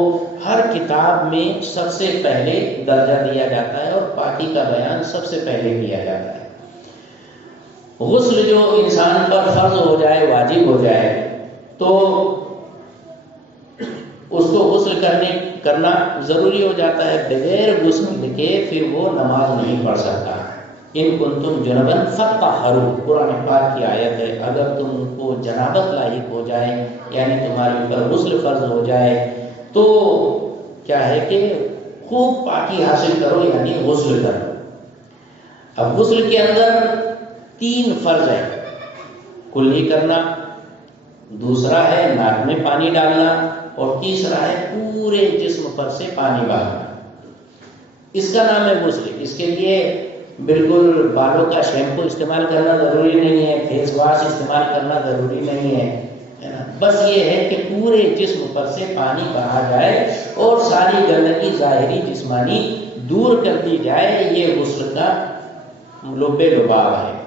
ہر کتاب میں سب سے پہلے درجہ دیا جاتا ہے اور پاکی کا بیان سب سے پہلے کیا جاتا ہے۔ غسل جو انسان پر فرض ہو جائے، واجب ہو جائے، تو اس کو غسل کرنا ضروری ہو جاتا ہے۔ بغیر غسل کے پھر وہ نماز نہیں پڑھ سکتا۔ ان کنتم جنبا فطہروا، قرآن پاک کی آیت ہے، اگر تم کو جنابت لاحق ہو جائے یعنی تمہارے اوپر غسل فرض ہو جائے تو کیا ہے کہ خوب پاکی حاصل کرو، یعنی غسل کرو۔ اب غسل کے اندر 3 فرض ہیں، کلی کرنا، دوسرا ہے ناک میں پانی ڈالنا، اور تیسرا ہے پورے جسم پر سے پانی بہانا۔ اس کا نام ہے غسل۔ اس کے لیے بالکل بالوں کا شیمپو استعمال کرنا ضروری نہیں ہے، فیس واش استعمال کرنا ضروری نہیں ہے نا؟ بس یہ ہے کہ پورے جسم پر سے پانی بہا جائے اور ساری گندگی ظاہری جسمانی دور کر دی جائے، یہ غسل کا لب لباب ہے۔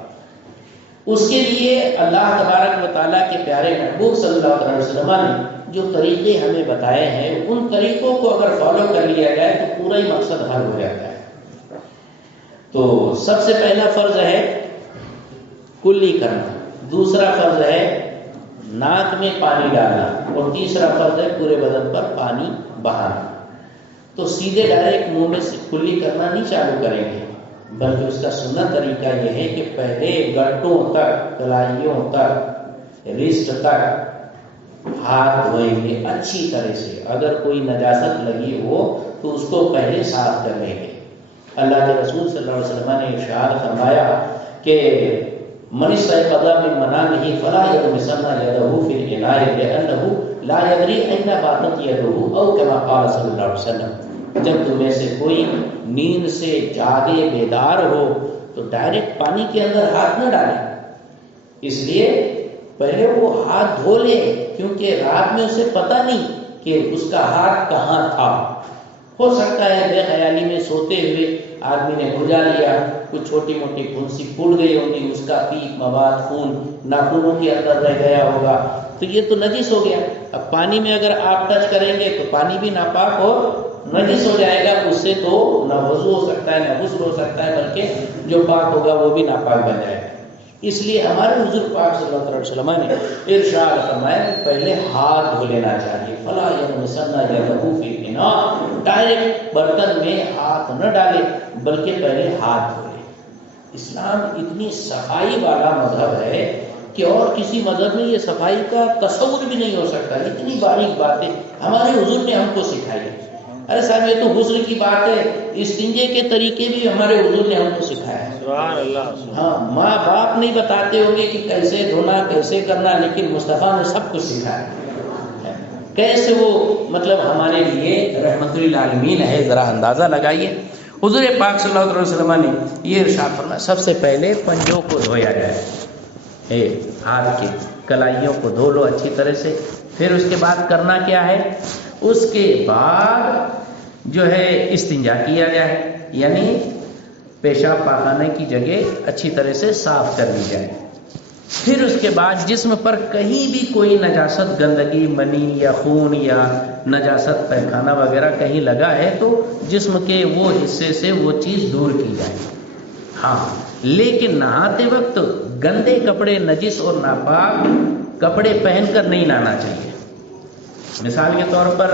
اس کے لیے اللہ تبارک و تعالیٰ کے پیارے محبوب صلی اللہ علیہ وسلم نے جو طریقے ہمیں بتائے ہیں، ان طریقوں کو اگر فالو کر لیا جائے تو پورا ہی مقصد حل ہو جاتا ہے۔ تو سب سے پہلا فرض ہے کلی کرنا، دوسرا فرض ہے ناک میں پانی ڈالنا، اور تیسرا فرض ہے پورے بدن پر پانی بہانا۔ تو سیدھے ڈائریکٹ منہ میں سے کلی کرنا نہیں چالو کریں گے، بلکہ اس کا سنت طریقہ یہ ہے کہ پہلے گٹوں تک، کلائیوں تک، رسٹ تک ہاتھ دھوئیں گے اچھی طرح سے۔ اگر کوئی نجاست لگی ہو تو اس کو پہلے صاف کر لیں گے۔ اللہ کے رسول صلی اللہ علیہ وسلم نے ارشاد فرمایا کہ من استيقظ من منامه فلا يغمسن يده في الإناء لأنه لا يدري أين باتت يده أو كما قال صلی اللہ علیہ وسلم۔ جب تمہیں سے کوئی نیند سے جاگے بیدار ہو تو ڈائریکٹ پانی کے اندر ہاتھ نہ ڈالے، اس لیے پہلے وہ ہاتھ دھو لے، کیونکہ رات میں اسے پتہ نہیں کہ اس کا ہاتھ کہاں تھا۔ ہو سکتا ہے بے خیالی میں سوتے ہوئے آدمی نے بھجا لیا، کچھ چھوٹی موٹی پھنسی پھوٹ گئی ہوگی، اس کا پیپ مواد خون ناخنوں کے اندر رہ گیا ہوگا، تو یہ تو نجس ہو گیا۔ اب پانی میں اگر آپ ٹچ کریں گے تو پانی بھی ناپاک اور نجس ہو جائے گا، اس سے تو نہ وضو ہو سکتا ہے نہ غسل ہو سکتا ہے، بلکہ جو پاک ہوگا وہ بھی ناپاک بن جائے گا۔ اس لیے ہمارے حضور پاک صلی اللہ علیہ وسلم نے ارشاد فرمایا کہ پہلے ہاتھ دھو لینا چاہیے۔ فلا یغمسن یدہ فی الاناء، ڈائریکٹ برتن میں ہاتھ نہ ڈالے بلکہ پہلے ہاتھ دھو لے۔ اسلام اتنی صفائی والا مذہب ہے کہ اور کسی مذہب میں یہ صفائی کا تصور بھی نہیں ہو سکتا۔ اتنی باریک باتیں ہمارے حضور نے ہم کو سکھائی۔ ارے صاحب یہ تو غسل کی بات ہے، استنجے کے طریقے بھی ہمارے حضور نے ہم کو سکھایا ہے۔ سبحان اللہ۔ ہاں، ماں باپ نہیں بتاتے ہوں گے کہ کیسے دھونا کیسے کرنا، لیکن مصطفیٰ نے سب کچھ سکھایا۔ کیسے وہ مطلب ہمارے لیے رحمت للعالمین ہے، ذرا اندازہ لگائیے۔ حضور پاک صلی اللہ علیہ وسلم نے یہ ارشاد فرمایا سب سے پہلے پنجوں کو دھویا جائے، ہاتھ کی کلائیوں کو دھو لو اچھی طرح سے۔ پھر اس کے بعد کرنا کیا ہے؟ اس کے بعد جو ہے استنجا کیا جائے، یعنی پیشاب پاخانے کی جگہ اچھی طرح سے صاف کر لی جائے۔ پھر اس کے بعد جسم پر کہیں بھی کوئی نجاست، گندگی، منی یا خون یا نجاست پیخانہ وغیرہ کہیں لگا ہے تو جسم کے وہ حصے سے وہ چیز دور کی جائے۔ ہاں، لیکن نہاتے وقت گندے کپڑے، نجس اور ناپاک کپڑے پہن کر نہیں نہانا چاہیے۔ مثال کے طور پر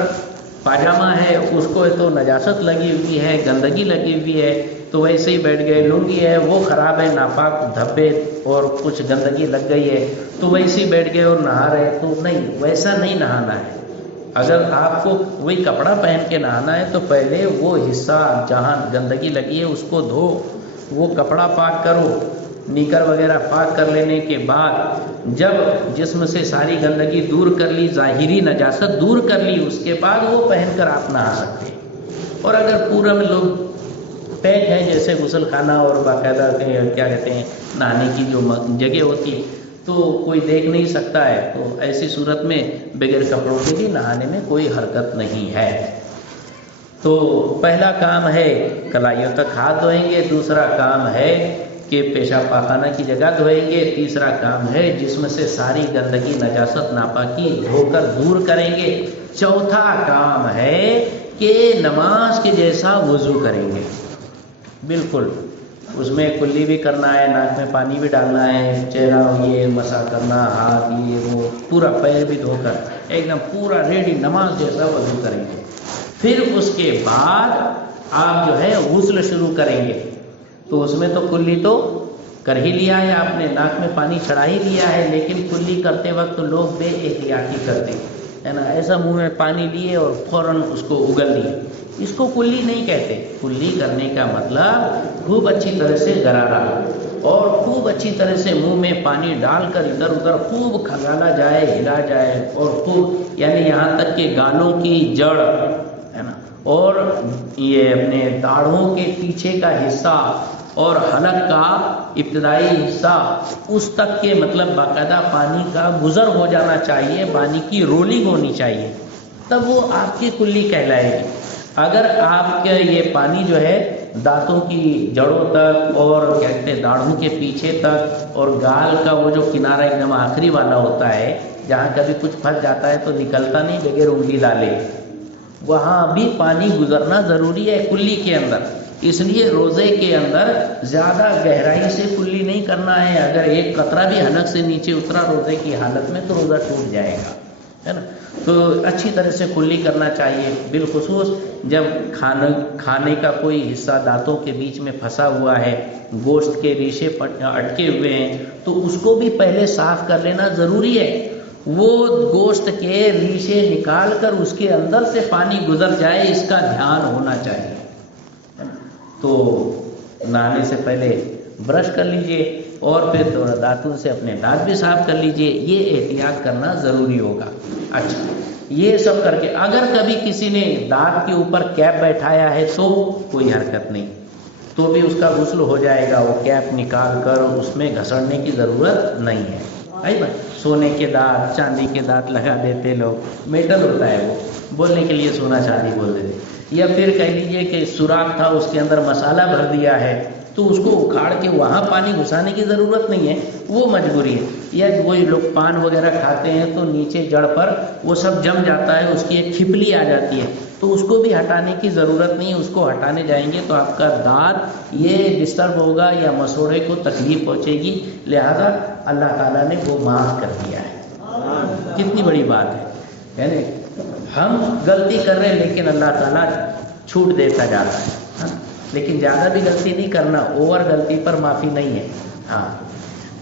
پاجامہ ہے، اس کو تو نجاست لگی ہوئی ہے، گندگی لگی ہوئی ہے تو ویسے ہی بیٹھ گئے۔ لنگی ہے وہ خراب ہے، ناپاک دھبے اور کچھ گندگی لگ گئی ہے تو ویسے ہی بیٹھ گئے اور نہا رہے، تو نہیں، ویسا نہیں نہانا ہے۔ اگر آپ کو وہی کپڑا پہن کے نہانا ہے تو پہلے وہ حصہ جہاں گندگی لگی ہے اس کو دھو، وہ کپڑا پاک کرو، نیکر وغیرہ پاک کر لینے کے بعد جب جسم سے ساری گندگی دور کر لی، ظاہری نجاست دور کر لی، اس کے بعد وہ پہن کر آپ نہا سکتے ہیں۔ اور اگر پورا میں لوگ پیک ہے جیسے غسل خانہ اور باقاعدہ کیا کہتے ہیں نہانے کی جو جگہ ہوتی تو کوئی دیکھ نہیں سکتا ہے، تو ایسی صورت میں بغیر کپڑوں کے بھی نہانے میں کوئی حرکت نہیں ہے۔ تو پہلا کام ہے کلائیوں تک ہاتھ دھوئیں گے، دوسرا کام ہے کہ پیشاب پاخانہ کی جگہ دھوئیں گے، تیسرا کام ہے جسم سے ساری گندگی، نجاست، ناپاکی دھو کر دور کریں گے، چوتھا کام ہے کہ نماز کے جیسا وضو کریں گے۔ بالکل اس میں کلی بھی کرنا ہے، ناک میں پانی بھی ڈالنا ہے، چہرہ یہ مسح کرنا، ہاتھ یہ وہ پورا، پیر بھی دھو کر ایک دم پورا ریڈی نماز جیسا وضو کریں گے۔ پھر اس کے بعد آپ جو ہے غسل شروع کریں گے، تو اس میں تو کلی تو کر ہی لیا ہے آپ نے، ناک میں پانی چڑھا ہی لیا ہے، لیکن کلی کرتے وقت لوگ بے احتیاطی کرتے ہے نا، ایسا منہ میں پانی لیے اور فوراً اس کو اگل لیے، اس کو کلی نہیں کہتے۔ کلی کرنے کا مطلب خوب اچھی طرح سے غرارہ اور خوب اچھی طرح سے منہ میں پانی ڈال کر ادھر ادھر خوب کھنگالا جائے، ہلا جائے، اور خوب یعنی یہاں تک کہ گالوں کی جڑ ہے نا اور یہ اپنے داڑھوں کے پیچھے کا حصہ اور حلق کا ابتدائی حصہ اس تک کے مطلب باقاعدہ پانی کا گزر ہو جانا چاہیے، پانی کی رولنگ ہونی چاہیے، تب وہ آپ کی کلی کہلائے گی۔ اگر آپ کے یہ پانی جو ہے دانتوں کی جڑوں تک اور کیا کہتے ہیں داڑھوں کے پیچھے تک اور گال کا وہ جو کنارہ ایک دم آخری والا ہوتا ہے جہاں کبھی کچھ پھنس جاتا ہے تو نکلتا نہیں بغیر انگلی ڈالے، وہاں بھی پانی گزرنا ضروری ہے کلی کے اندر۔ اس لیے روزے کے اندر زیادہ گہرائی سے کلی نہیں کرنا ہے، اگر ایک قطرہ بھی حلق سے نیچے اترا روزے کی حالت میں تو روزہ ٹوٹ جائے گا، ہے نا۔ تو اچھی طرح سے کلی کرنا چاہیے، بالخصوص جب کھانے کا کوئی حصہ دانتوں کے بیچ میں پھنسا ہوا ہے، گوشت کے ریشے اٹکے ہوئے ہیں تو اس کو بھی پہلے صاف کر لینا ضروری ہے۔ وہ گوشت کے ریشے نکال کر اس کے اندر سے پانی گزر جائے، اس کا دھیان ہونا چاہیے۔ تو نہانے سے پہلے برش کر لیجئے اور پھر دانتوں سے اپنے دانت بھی صاف کر لیجئے، یہ احتیاط کرنا ضروری ہوگا۔ اچھا، یہ سب کر کے اگر کبھی کسی نے دانت کے اوپر کیپ بیٹھایا ہے تو کوئی حرکت نہیں، تو بھی اس کا غسل ہو جائے گا، وہ کیپ نکال کر اس میں گھسڑنے کی ضرورت نہیں ہے۔ سونے کے دانت چاندی کے دانت لگا دیتے لوگ، میٹل ہوتا ہے وہ، بولنے کے لیے سونا چاندی بول دیتے، یا پھر کہہ لیجئے کہ سوراخ تھا اس کے اندر مسالہ بھر دیا ہے تو اس کو اکھاڑ کے وہاں پانی گھسانے کی ضرورت نہیں ہے، وہ مجبوری ہے۔ یا وہی لوگ پان وغیرہ کھاتے ہیں تو نیچے جڑ پر وہ سب جم جاتا ہے، اس کی ایک کھپلی آ جاتی ہے تو اس کو بھی ہٹانے کی ضرورت نہیں ہے، اس کو ہٹانے جائیں گے تو آپ کا دانت یہ ڈسٹرب ہوگا یا مسوڑے کو تکلیف پہنچے گی، لہذا اللہ تعالیٰ نے وہ معاف کر دیا ہے۔ کتنی بڑی بات ہے، یعنی ہم غلطی کر رہے ہیں لیکن اللہ تعالیٰ چھوٹ دیتا جاتا ہے، لیکن زیادہ بھی غلطی نہیں کرنا، اوور غلطی پر معافی نہیں ہے۔ ہاں،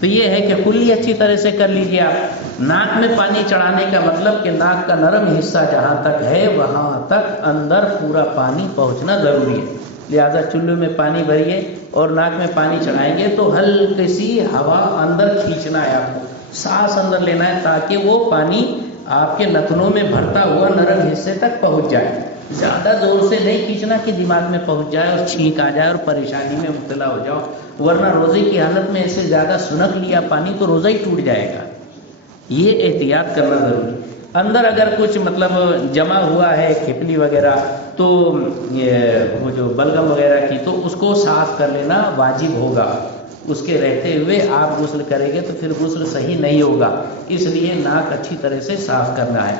تو یہ ہے کہ کلی اچھی طرح سے کر لیجیے آپ۔ ناک میں پانی چڑھانے کا مطلب کہ ناک کا نرم حصہ جہاں تک ہے وہاں تک اندر پورا پانی پہنچنا ضروری ہے، لہذا چلو میں پانی بھریے اور ناک میں پانی چڑھائیں گے تو ہلکی سی ہوا اندر کھینچنا ہے، آپ کو سانس اندر لینا ہے تاکہ وہ پانی آپ کے نتنوں میں بھرتا ہوا نرم حصے تک پہنچ جائے، زیادہ زور سے نہیں کھینچنا کہ دماغ میں پہنچ جائے اور چھینک آ جائے اور پریشانی میں مبتلا ہو جاؤ، ورنہ روزے کی حالت میں ایسے زیادہ سنک لیا پانی تو روزہ ہی ٹوٹ جائے گا۔ یہ احتیاط کرنا ضروری۔ اندر اگر کچھ مطلب جمع ہوا ہے کھپلی وغیرہ تو یہ وہ جو بلغم وغیرہ کی تو اس کو صاف کر لینا واجب ہوگا، اس کے رہتے ہوئے آپ غسل کریں گے تو پھر غسل صحیح نہیں ہوگا، اس لیے ناک اچھی طرح سے صاف کرنا ہے۔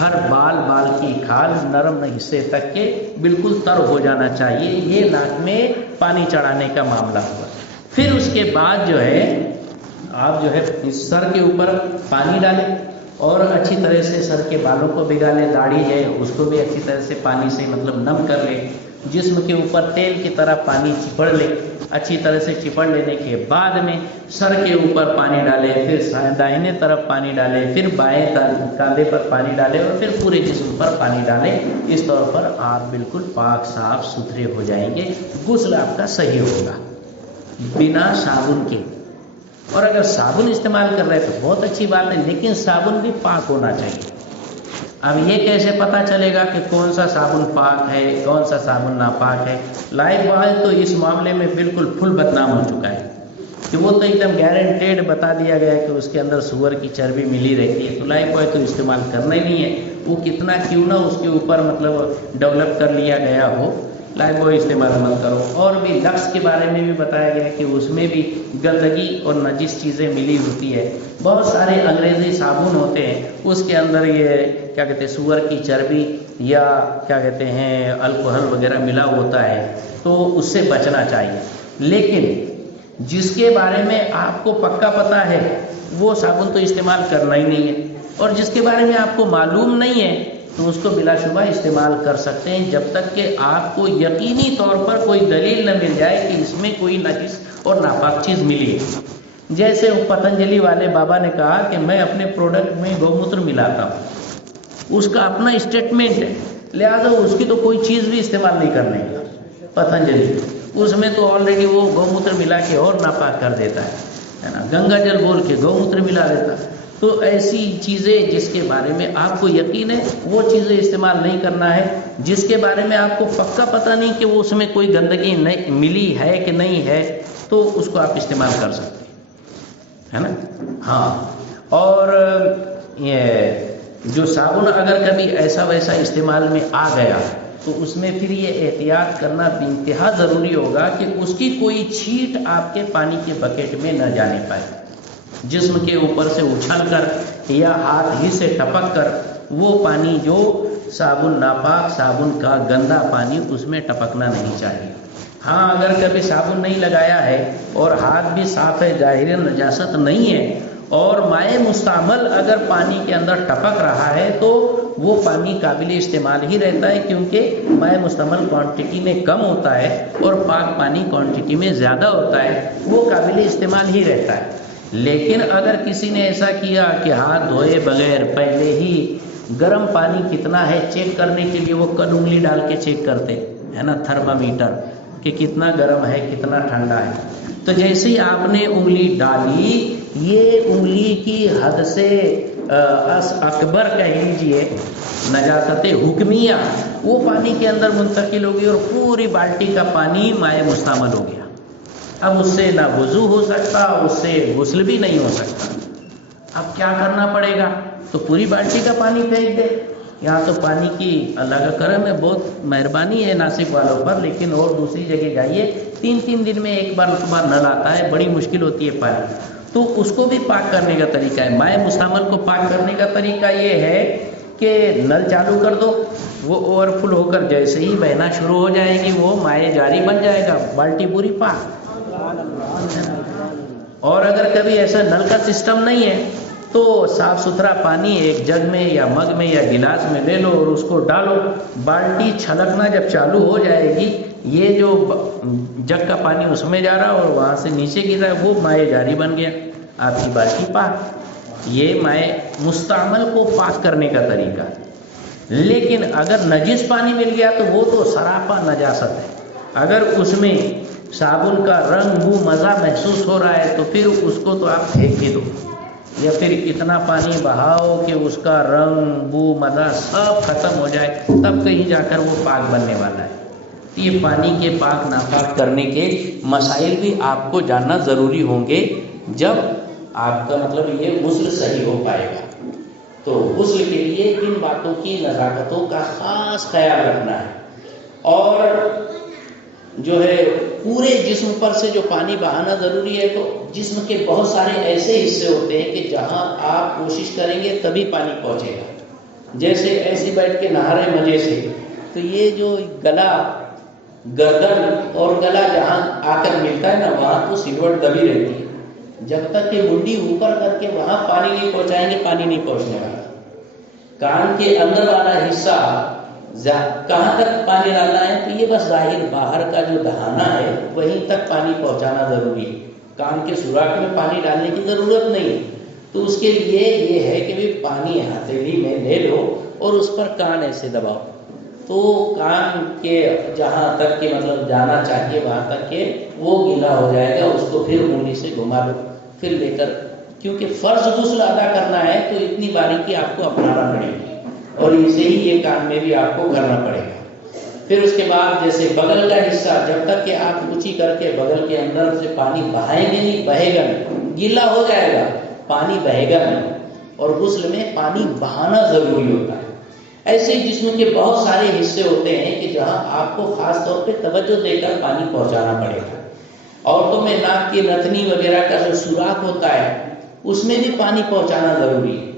ہر بال کی کھال نرم حصے تک کے بالکل تر ہو جانا چاہیے، یہ ناک میں پانی چڑھانے کا معاملہ ہوا۔ پھر اس کے بعد جو ہے آپ جو ہے اس سر کے اوپر پانی ڈالیں اور اچھی طرح سے سر کے بالوں کو بھگا لیں، داڑھی ہے اس کو بھی اچھی طرح سے پانی سے مطلب نم کر لیں، جسم کے اوپر تیل کی طرح پانی چپڑ لیں، اچھی طرح سے چپڑ لینے کے بعد میں سر کے اوپر پانی ڈالیں، پھر دائیں طرف پانی ڈالیں، پھر بائیں کاندھے پر پانی ڈالیں اور پھر پورے جسم پر پانی ڈالیں۔ اس طور پر آپ بالکل پاک صاف ستھرے ہو جائیں گے، غسل آپ کا صحیح ہوگا بنا صابن کے۔ اور اگر صابن استعمال کر رہے ہیں تو بہت اچھی بات ہے، لیکن صابن بھی پاک ہونا چاہیے۔ اب یہ کیسے پتہ چلے گا کہ کون سا صابن پاک ہے کون سا صابن ناپاک ہے؟ لائف بوائے تو اس معاملے میں بالکل فل بدنام ہو چکا ہے کہ وہ تو ایک دم گارنٹیڈ بتا دیا گیا ہے کہ اس کے اندر سور کی چربی ملی رہتی ہے، تو لائف بوائے تو استعمال کرنا ہی نہیں ہے، وہ کتنا کیوں نہ اس کے اوپر مطلب ڈیولپ کر لیا گیا ہو، لائف بوائے استعمال مت کرو۔ اور بھی لکس کے بارے میں بھی بتایا گیا ہے کہ اس میں بھی گندگی اور نجس چیزیں ملی ہوتی ہے، بہت سارے انگریزی صابن ہوتے ہیں اس کے اندر یہ کیا کہتے ہیں سور کی چربی یا کیا کہتے ہیں الکوہل وغیرہ ملا ہوتا ہے، تو اس سے بچنا چاہیے۔ لیکن جس کے بارے میں آپ کو پکا پتہ ہے وہ صابن تو استعمال کرنا ہی نہیں ہے، اور جس کے بارے میں آپ کو معلوم نہیں ہے تو اس کو بلا شبہ استعمال کر سکتے ہیں جب تک کہ آپ کو یقینی طور پر کوئی دلیل نہ مل جائے کہ اس میں کوئی نجس اور ناپاک چیز ملی ہے۔ جیسے پتنجلی والے بابا نے کہا کہ میں اپنے پروڈکٹ میں گوموتر ملاتا ہوں، اس کا اپنا اسٹیٹمنٹ ہے، لہذا اس کی تو کوئی چیز بھی استعمال نہیں کرنے کا پتنجلی، اس میں تو آلریڈی وہ گوموتر ملا کے اور ناپاک کر دیتا ہے نا، گنگا جل بول کے گوموتر ملا دیتا ہے، تو ایسی چیزیں جس کے بارے میں آپ کو یقین ہے وہ چیزیں استعمال نہیں کرنا ہے. جس کے بارے میں آپ کو پکا پتہ نہیں کہ وہ اس میں کوئی گندگی نہیں ملی ہے کہ نہیں ہے تو اس کو آپ استعمال کر سکتے ہیں، ہے نا. ہاں، اور یہ جو صابن اگر کبھی ایسا ویسا استعمال میں آ گیا تو اس میں پھر یہ احتیاط کرنا بے انتہا ضروری ہوگا کہ اس کی کوئی چھیٹ آپ کے پانی کے بکیٹ میں نہ جانے پائے. جسم کے اوپر سے اچھل کر یا ہاتھ ہی سے ٹپک کر وہ پانی جو صابن ناپاک صابن کا گندا پانی اس میں ٹپکنا نہیں چاہیے. ہاں، اگر کبھی صابن نہیں لگایا ہے اور ہاتھ بھی صاف ہے، ظاہر نجاست نہیں ہے، اور مائع مستعمل اگر پانی کے اندر ٹپک رہا ہے تو وہ پانی قابل استعمال ہی رہتا ہے، کیونکہ مائع مستعمل کوانٹٹی میں کم ہوتا ہے اور پاک پانی کوانٹٹی میں زیادہ ہوتا ہے، وہ قابل استعمال ہی رہتا ہے. لیکن اگر کسی نے ایسا کیا کہ ہاتھ دھوئے بغیر پہلے ہی گرم پانی کتنا ہے چیک کرنے کے لیے وہ کل انگلی ڈال کے چیک کرتے ہے نا، تھرمامیٹر، کہ کتنا گرم ہے کتنا ٹھنڈا ہے، تو جیسے ہی آپ نے انگلی ڈالی یہ انگلی کی حد سے اکبر کہہ لیجیے نجاست حکمیہ وہ پانی کے اندر منتقل ہوگی اور پوری بالٹی کا پانی مائع مستعمل ہو گیا. اب اس سے نہ وضو ہو سکتا، اس سے غسل بھی نہیں ہو سکتا. اب کیا کرنا پڑے گا؟ تو پوری بالٹی کا پانی پھینک دے. یہاں تو پانی کی اللہ کا کرم ہے، بہت مہربانی ہے ناسک والوں پر، لیکن اور دوسری جگہ جائیے 3 دن میں ایک بار نل آتا ہے، بڑی مشکل ہوتی ہے پانی. تو اس کو بھی پاک کرنے کا طریقہ ہے. مائع مستعمل کو پاک کرنے کا طریقہ یہ ہے کہ نل چالو کر دو، وہ اوور فل ہو کر جیسے ہی بہنا شروع ہو جائے گی وہ مائع جاری بن جائے گا، بالٹی پوری پاک. اور اگر کبھی ایسا نل کا سسٹم نہیں ہے تو صاف ستھرا پانی ایک جگ میں یا مگ میں یا گلاس میں لے لو اور اس کو ڈالو. بالٹی چھلکنا جب چالو ہو جائے گی، یہ جو جگ کا پانی اس میں جا رہا اور وہاں سے نیچے گر رہا ہے وہ مائع جاری بن گیا، آپ کی بالٹی پاک. یہ مائع مستعمل کو پاک کرنے کا طریقہ. لیکن اگر نجس پانی مل گیا تو وہ تو سراپا نجاست ہے. اگر اس میں صابن کا رنگ بو مزہ محسوس ہو رہا ہے تو پھر اس کو تو آپ پھینک ہی دو، یا پھر اتنا پانی بہاؤ کہ اس کا رنگ بو مزہ سب ختم ہو جائے، تب کہیں جا کر وہ پاک بننے والا ہے. یہ پانی کے پاک ناپاک کرنے کے مسائل بھی آپ کو جاننا ضروری ہوں گے جب آپ کا مطلب یہ غسل صحیح ہو پائے گا. تو غسل کے لیے ان باتوں کی نزاکتوں کا خاص خیال رکھنا ہے. اور جو ہے پورے جسم پر سے جو پانی بہانا ضروری ہے، تو جسم کے بہت سارے ایسے حصے ہوتے ہیں کہ جہاں آپ کوشش کریں گے تبھی پانی پہنچے گا. جیسے ایسے بیٹھ کے نہا رہے مزے سے، تو یہ جو گلا، گردن اور گلا جہاں آ کر ملتا ہے نا وہاں تو سلوٹ دبی رہتی ہے. جب تک کہ منڈی اوپر کر کے وہاں پانی نہیں پہنچائیں گے پانی نہیں پہنچنے والا. کان کے اندر والا حصہ کہاں تک پانی ڈالنا ہے تو یہ بس ظاہر باہر کا جو دہانہ ہے وہیں تک پانی پہنچانا ضروری ہے. کان کے سوراخ میں پانی ڈالنے کی ضرورت نہیں ہے. تو اس کے لیے یہ ہے کہ بھی پانی ہتھیلی میں لے لو اور اس پر کان ایسے دباؤ، تو کان کے جہاں تک کہ مطلب جانا چاہیے وہاں تک کہ وہ گیلا ہو جائے گا، اس کو پھر انگلی سے گھما لو، پھر لے کر، کیونکہ فرض غسل ادا کرنا ہے تو اتنی باریکی آپ کو اپنانا پڑے گی اور اسے ہی یہ کام میں بھی آپ کو کرنا پڑے گا. پھر اس کے بعد جیسے بغل کا حصہ، جب تک کہ آپ اونچی کر کے بغل کے اندر سے پانی بہائیں گے نہیں، بہے گا نہیں، گیلا ہو جائے گا، پانی بہے گا نہیں. اور غسل میں پانی بہانا ضروری ہوتا ہے. ایسے ہی جسم کے بہت سارے حصے ہوتے ہیں کہ جہاں آپ کو خاص طور پہ توجہ دے کر پانی پہنچانا پڑے گا. عورتوں میں ناک کی نتنی وغیرہ کا جو سوراخ ہوتا ہے اس میں بھی پانی پہنچانا ضروری ہے.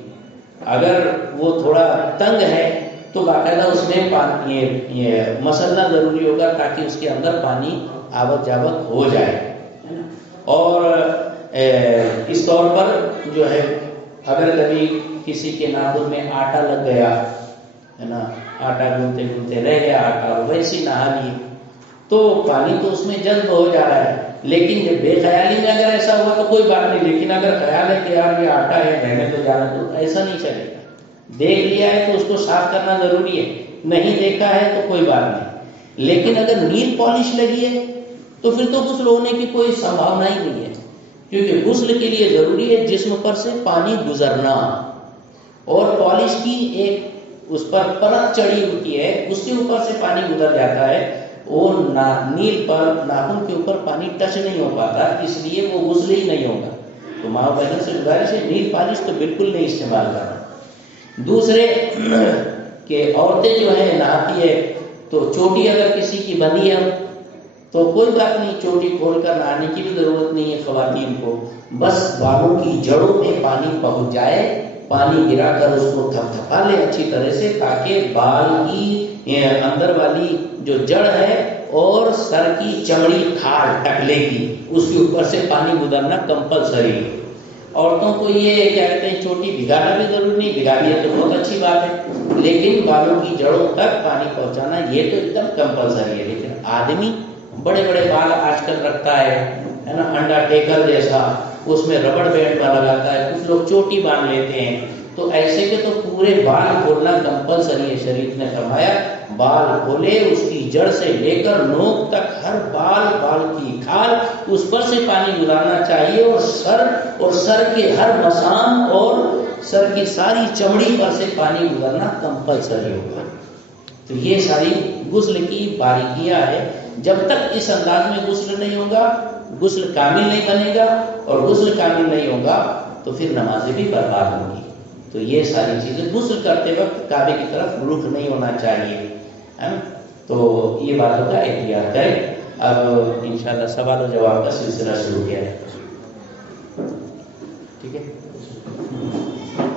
اگر وہ تھوڑا تنگ ہے تو باقاعدہ اس میں پانی یہ مسلنا ضروری ہوگا تاکہ اس کے اندر پانی آوت جاوت ہو جائے. اور اس طور پر جو ہے اگر کبھی کسی کے ناخن میں آٹا لگ گیا ہے نا، آٹا گھومتے گھومتے رہ گیا آٹا اور ویسے نہا لیے تو پانی تو اس میں جذب ہو جا رہا ہے. لیکن جب بے خیالی میں اگر ایسا ہوا تو کوئی بات نہیں، لیکن اگر خیال ہے کہ یار یہ آٹا ہے رہنے تو جانا، تو ایسا نہیں چلے گا. دیکھ لیا ہے تو اس کو صاف کرنا ضروری ہے، نہیں دیکھا ہے تو کوئی بات نہیں. لیکن اگر نیل پالش لگی ہے تو پھر تو غسل ہونے کی کوئی سمبھاونا ہی نہیں ہے. کیونکہ غسل کے لیے ضروری ہے جسم پر سے پانی گزرنا، اور پالش کی ایک اس پر پرت چڑھی ہوتی ہے، اس کے اوپر سے پانی گزر جاتا ہے، وہ نیل پر ناخن کے اوپر پانی ٹچ نہیں ہو پاتا، اس لیے وہ غسل ہی نہیں ہوگا۔ تو ماں بہنوں سے گزارش ہے نیل پالش تو بالکل نہیں استعمال کرنا۔ دوسرے کہ عورتیں جو ہیں نہاتی ہے تو چوٹی اگر کسی کی بندھی ہے تو کوئی بات نہیں، چوٹی کھول کر نہانے کی بھی ضرورت نہیں ہے خواتین کو، بس بالوں کی جڑوں میں پانی پہنچ جائے، پانی گرا کر اس کو تھپتھپا لے اچھی طرح سے، تاکہ بال کی اندر والی جو جڑ ہے اور سر کی چمڑی کھال ٹکلے کی، اس کے اوپر سے پانی گزرنا کمپلسری ہے۔ عورتوں کو یہ کیا کہتے ہیں چوٹی بھگانا بھی ضروری نہیں، بھگا دیا تو بہت اچھی بات ہے، لیکن بالوں کی جڑوں تک پانی پہنچانا یہ تو ایک دم کمپلسری ہے۔ لیکن آدمی بڑے بڑے بال آج کل رکھتا ہے نا، انڈا ٹیکر جیسا، اس میں ربڑ بینڈ میں لگاتا ہے، کچھ لوگ چوٹی باندھ لیتے ہیں، تو ایسے کے تو پورے بال کھولنا کمپلسری ہے۔ شریف نے فرمایا بال کھولے، اس کی جڑ سے لے کر نوک تک ہر بال کی کھال، اس پر سے پانی گزارنا چاہیے، اور سر کے ہر مسام اور سر کی ساری چمڑی پر سے پانی گزارنا کمپلسری ہوگا۔ تو یہ ساری غسل کی باریکیاں ہے۔ جب تک اس انداز میں غسل نہیں ہوگا، غسل کامل نہیں بنے گا، اور غسل کامل نہیں ہوگا تو پھر نمازیں بھی برباد ہوگی۔ تو یہ ساری چیزیں، غسل کرتے وقت کعبے کی طرف رخ نہیں ہونا چاہیے، تو یہ باتوں کا احتیاط کریں۔ اب انشاءاللہ سوال و جواب کا سلسلہ شروع کیا ہے، ٹھیک ہے؟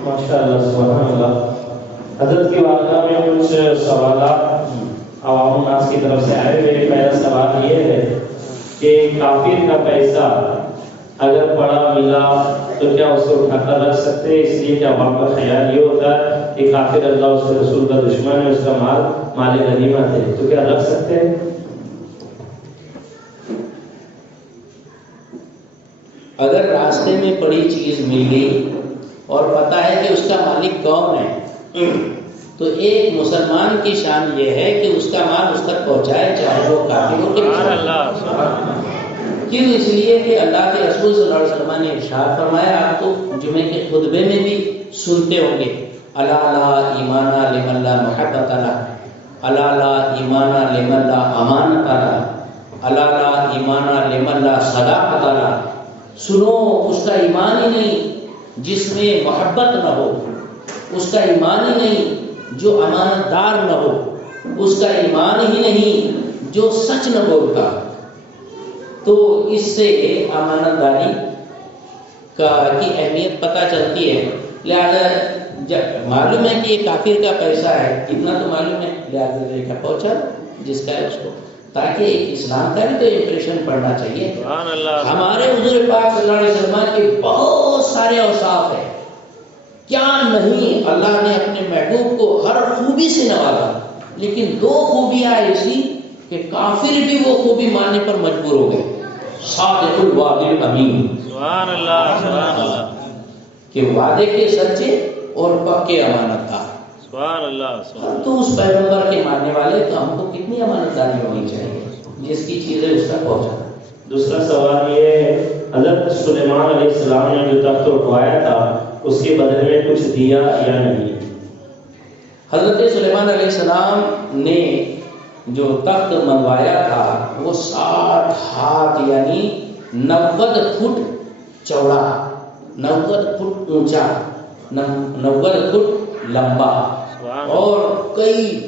ماشاءاللہ سبحان اللہ۔ حضرت کی بارگاہ میں کچھ سوالات عوام الناس کی طرف سے آئے ہوئے۔ پہلا سوال یہ ہے کہ کافر کا پیسہ اگر پڑا ملا تو کیا اس کو اٹھا کر رکھ سکتے ہیں؟ اس لیے کہ عوام کا خیال یہ ہوتا ہے کہ کافر اللہ اس کے رسول کا دشمن ہے، اس کا مال غنیمت ہے، تو کیا رکھ سکتے ہیں؟ اگر راستے میں پڑی چیز مل گئی اور پتہ ہے کہ اس کا مالک کون ہے، تو ایک مسلمان کی شان یہ ہے کہ اس کا مال اس تک پہنچائے، چاہے وہ کافر ہو کہ کیوں؟ اس لیے کہ اللہ کے رسول صلی اللہ علیہ وسلم نے ارشاد فرمایا، آپ تو جمعے کے خطبے میں بھی سنتے ہوں گے، الا لا ایمان لمن لا محبت له، الا لا ایمان لمن لا امانت له، الا لا ایمان لمن لا صداقت له۔ سنو، اس کا ایمان ہی نہیں جس میں محبت نہ ہو، اس کا ایمان ہی نہیں جو امانت دار نہ ہو، اس کا ایمان ہی نہیں جو سچ نہ بولتا۔ تو اس سے امانت داری کی اہمیت پتہ چلتی ہے۔ لہذا معلوم ہے کہ یہ کافر کا پیسہ ہے، اتنا تو معلوم ہے، لہذا لے کر پہنچا جس کا ہے اس کو، تاکہ ایک اسلام کا بھی تو امپریشن پڑنا چاہیے۔ ہمارے حضور پاک صلی اللہ علیہ وسلم کے بہت سارے اوصاف ہیں، کیا نہیں اللہ نے اپنے محبوب کو ہر خوبی سے نوازا، لیکن دو خوبیاں ایسی کہ کافر بھی وہ خوبی ماننے پر مجبور ہو گئے۔ صادق الوعد الامین، سبحان اللہ، سبحان اللہ، کہ وعدے کے سچے اور پکے امانت دار۔ سبحان اللہ، سبحان تو اس پیغمبر کے ماننے والے تو ہم کو کتنی امانت داری ہونی چاہیے، جس کی چیزیں اس تک پہنچانا۔ دوسرا سوال یہ ہے، حضرت سلیمان علیہ السلام نے جو تخت اٹھوایا تھا اس کے بدلے میں کچھ دیا یا نہیں؟ حضرت سلیمان علیہ السلام نے جو تخت منگوایا تھا وہ 60 ہاتھ یعنی 90 فٹ چوڑا، 90 فٹ اونچا، 90 فٹ لمبا، اور کئی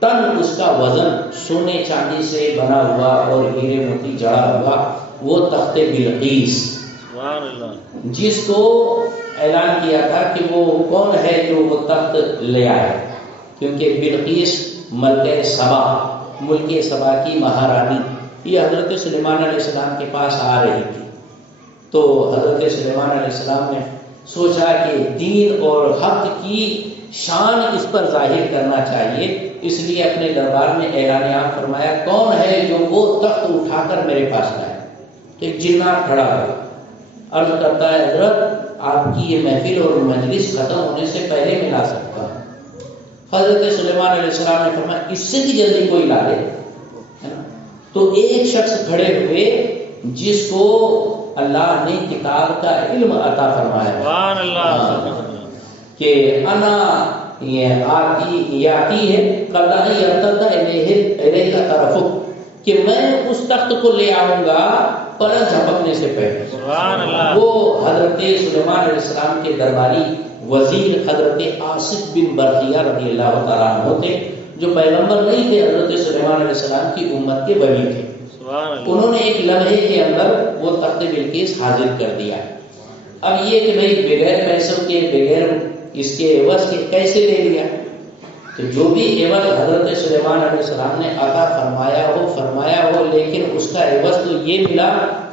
ٹن اس کا وزن سونے چاندی سے بنا ہوا اور ہیرے موتی جڑا ہوا وہ تخت بلقیس، جس کو اعلان کیا تھا کہ وہ کون ہے جو وہ تخت لے آئے، کیونکہ بلقیس ملکہ سبا، ملک سبا کی مہارانی، یہ حضرت سلیمان علیہ السلام کے پاس آ رہی تھی۔ تو حضرت سلیمان علیہ السلام نے سوچا کہ دین اور حق کی شان اس پر ظاہر کرنا چاہیے، اس لیے اپنے دربار میں اعلان عام فرمایا کون ہے جو وہ تخت اٹھا کر میرے پاس لائے۔ ایک جنات کھڑا ہوا، عرض کرتا ہے حضرت آپ کی یہ محفل اور مجلس ختم ہونے سے پہلے میں لا سکتا ہوں۔ حضرت سلیمان علیہ السلام نے فرمایا اس سے بھی جلدی کوئی لا لے۔ تو ایک شخص کھڑے ہوئے جس کو اللہ نے کتاب کا علم عطا فرمایا سبحان اللہ ہاں، سبحان اللہ کہ انا یہ آتی ہے قضائی ارتد الیہ طرفک، کہ میں اس تخت کو لے آؤں گا پلک جھپکنے سے پہلے۔ سبحان اللہ وہ حضرت سلیمان علیہ السلام کے درباری وزیر حضرت آصف بن برقیہ رضی اللہ تعالیٰ عنہ تھے، جو پیغمبر نہیں تھے، حضرت سلیمان علیہ السلام کی امت کے ولی تھے۔ سبحان اللہ انہوں نے ایک لمحے کے اندر وہ تخت بلقیس حاضر کر دیا۔ اب یہ کہ بھئی بغیر پیسوں کے، بغیر اس کے عوض کے کیسے لے لیا؟ تو جو بھی عوض حضرت سلیمان علیہ السلام نے عطا فرمایا ہو لیکن اس کا عوض تو یہ ملا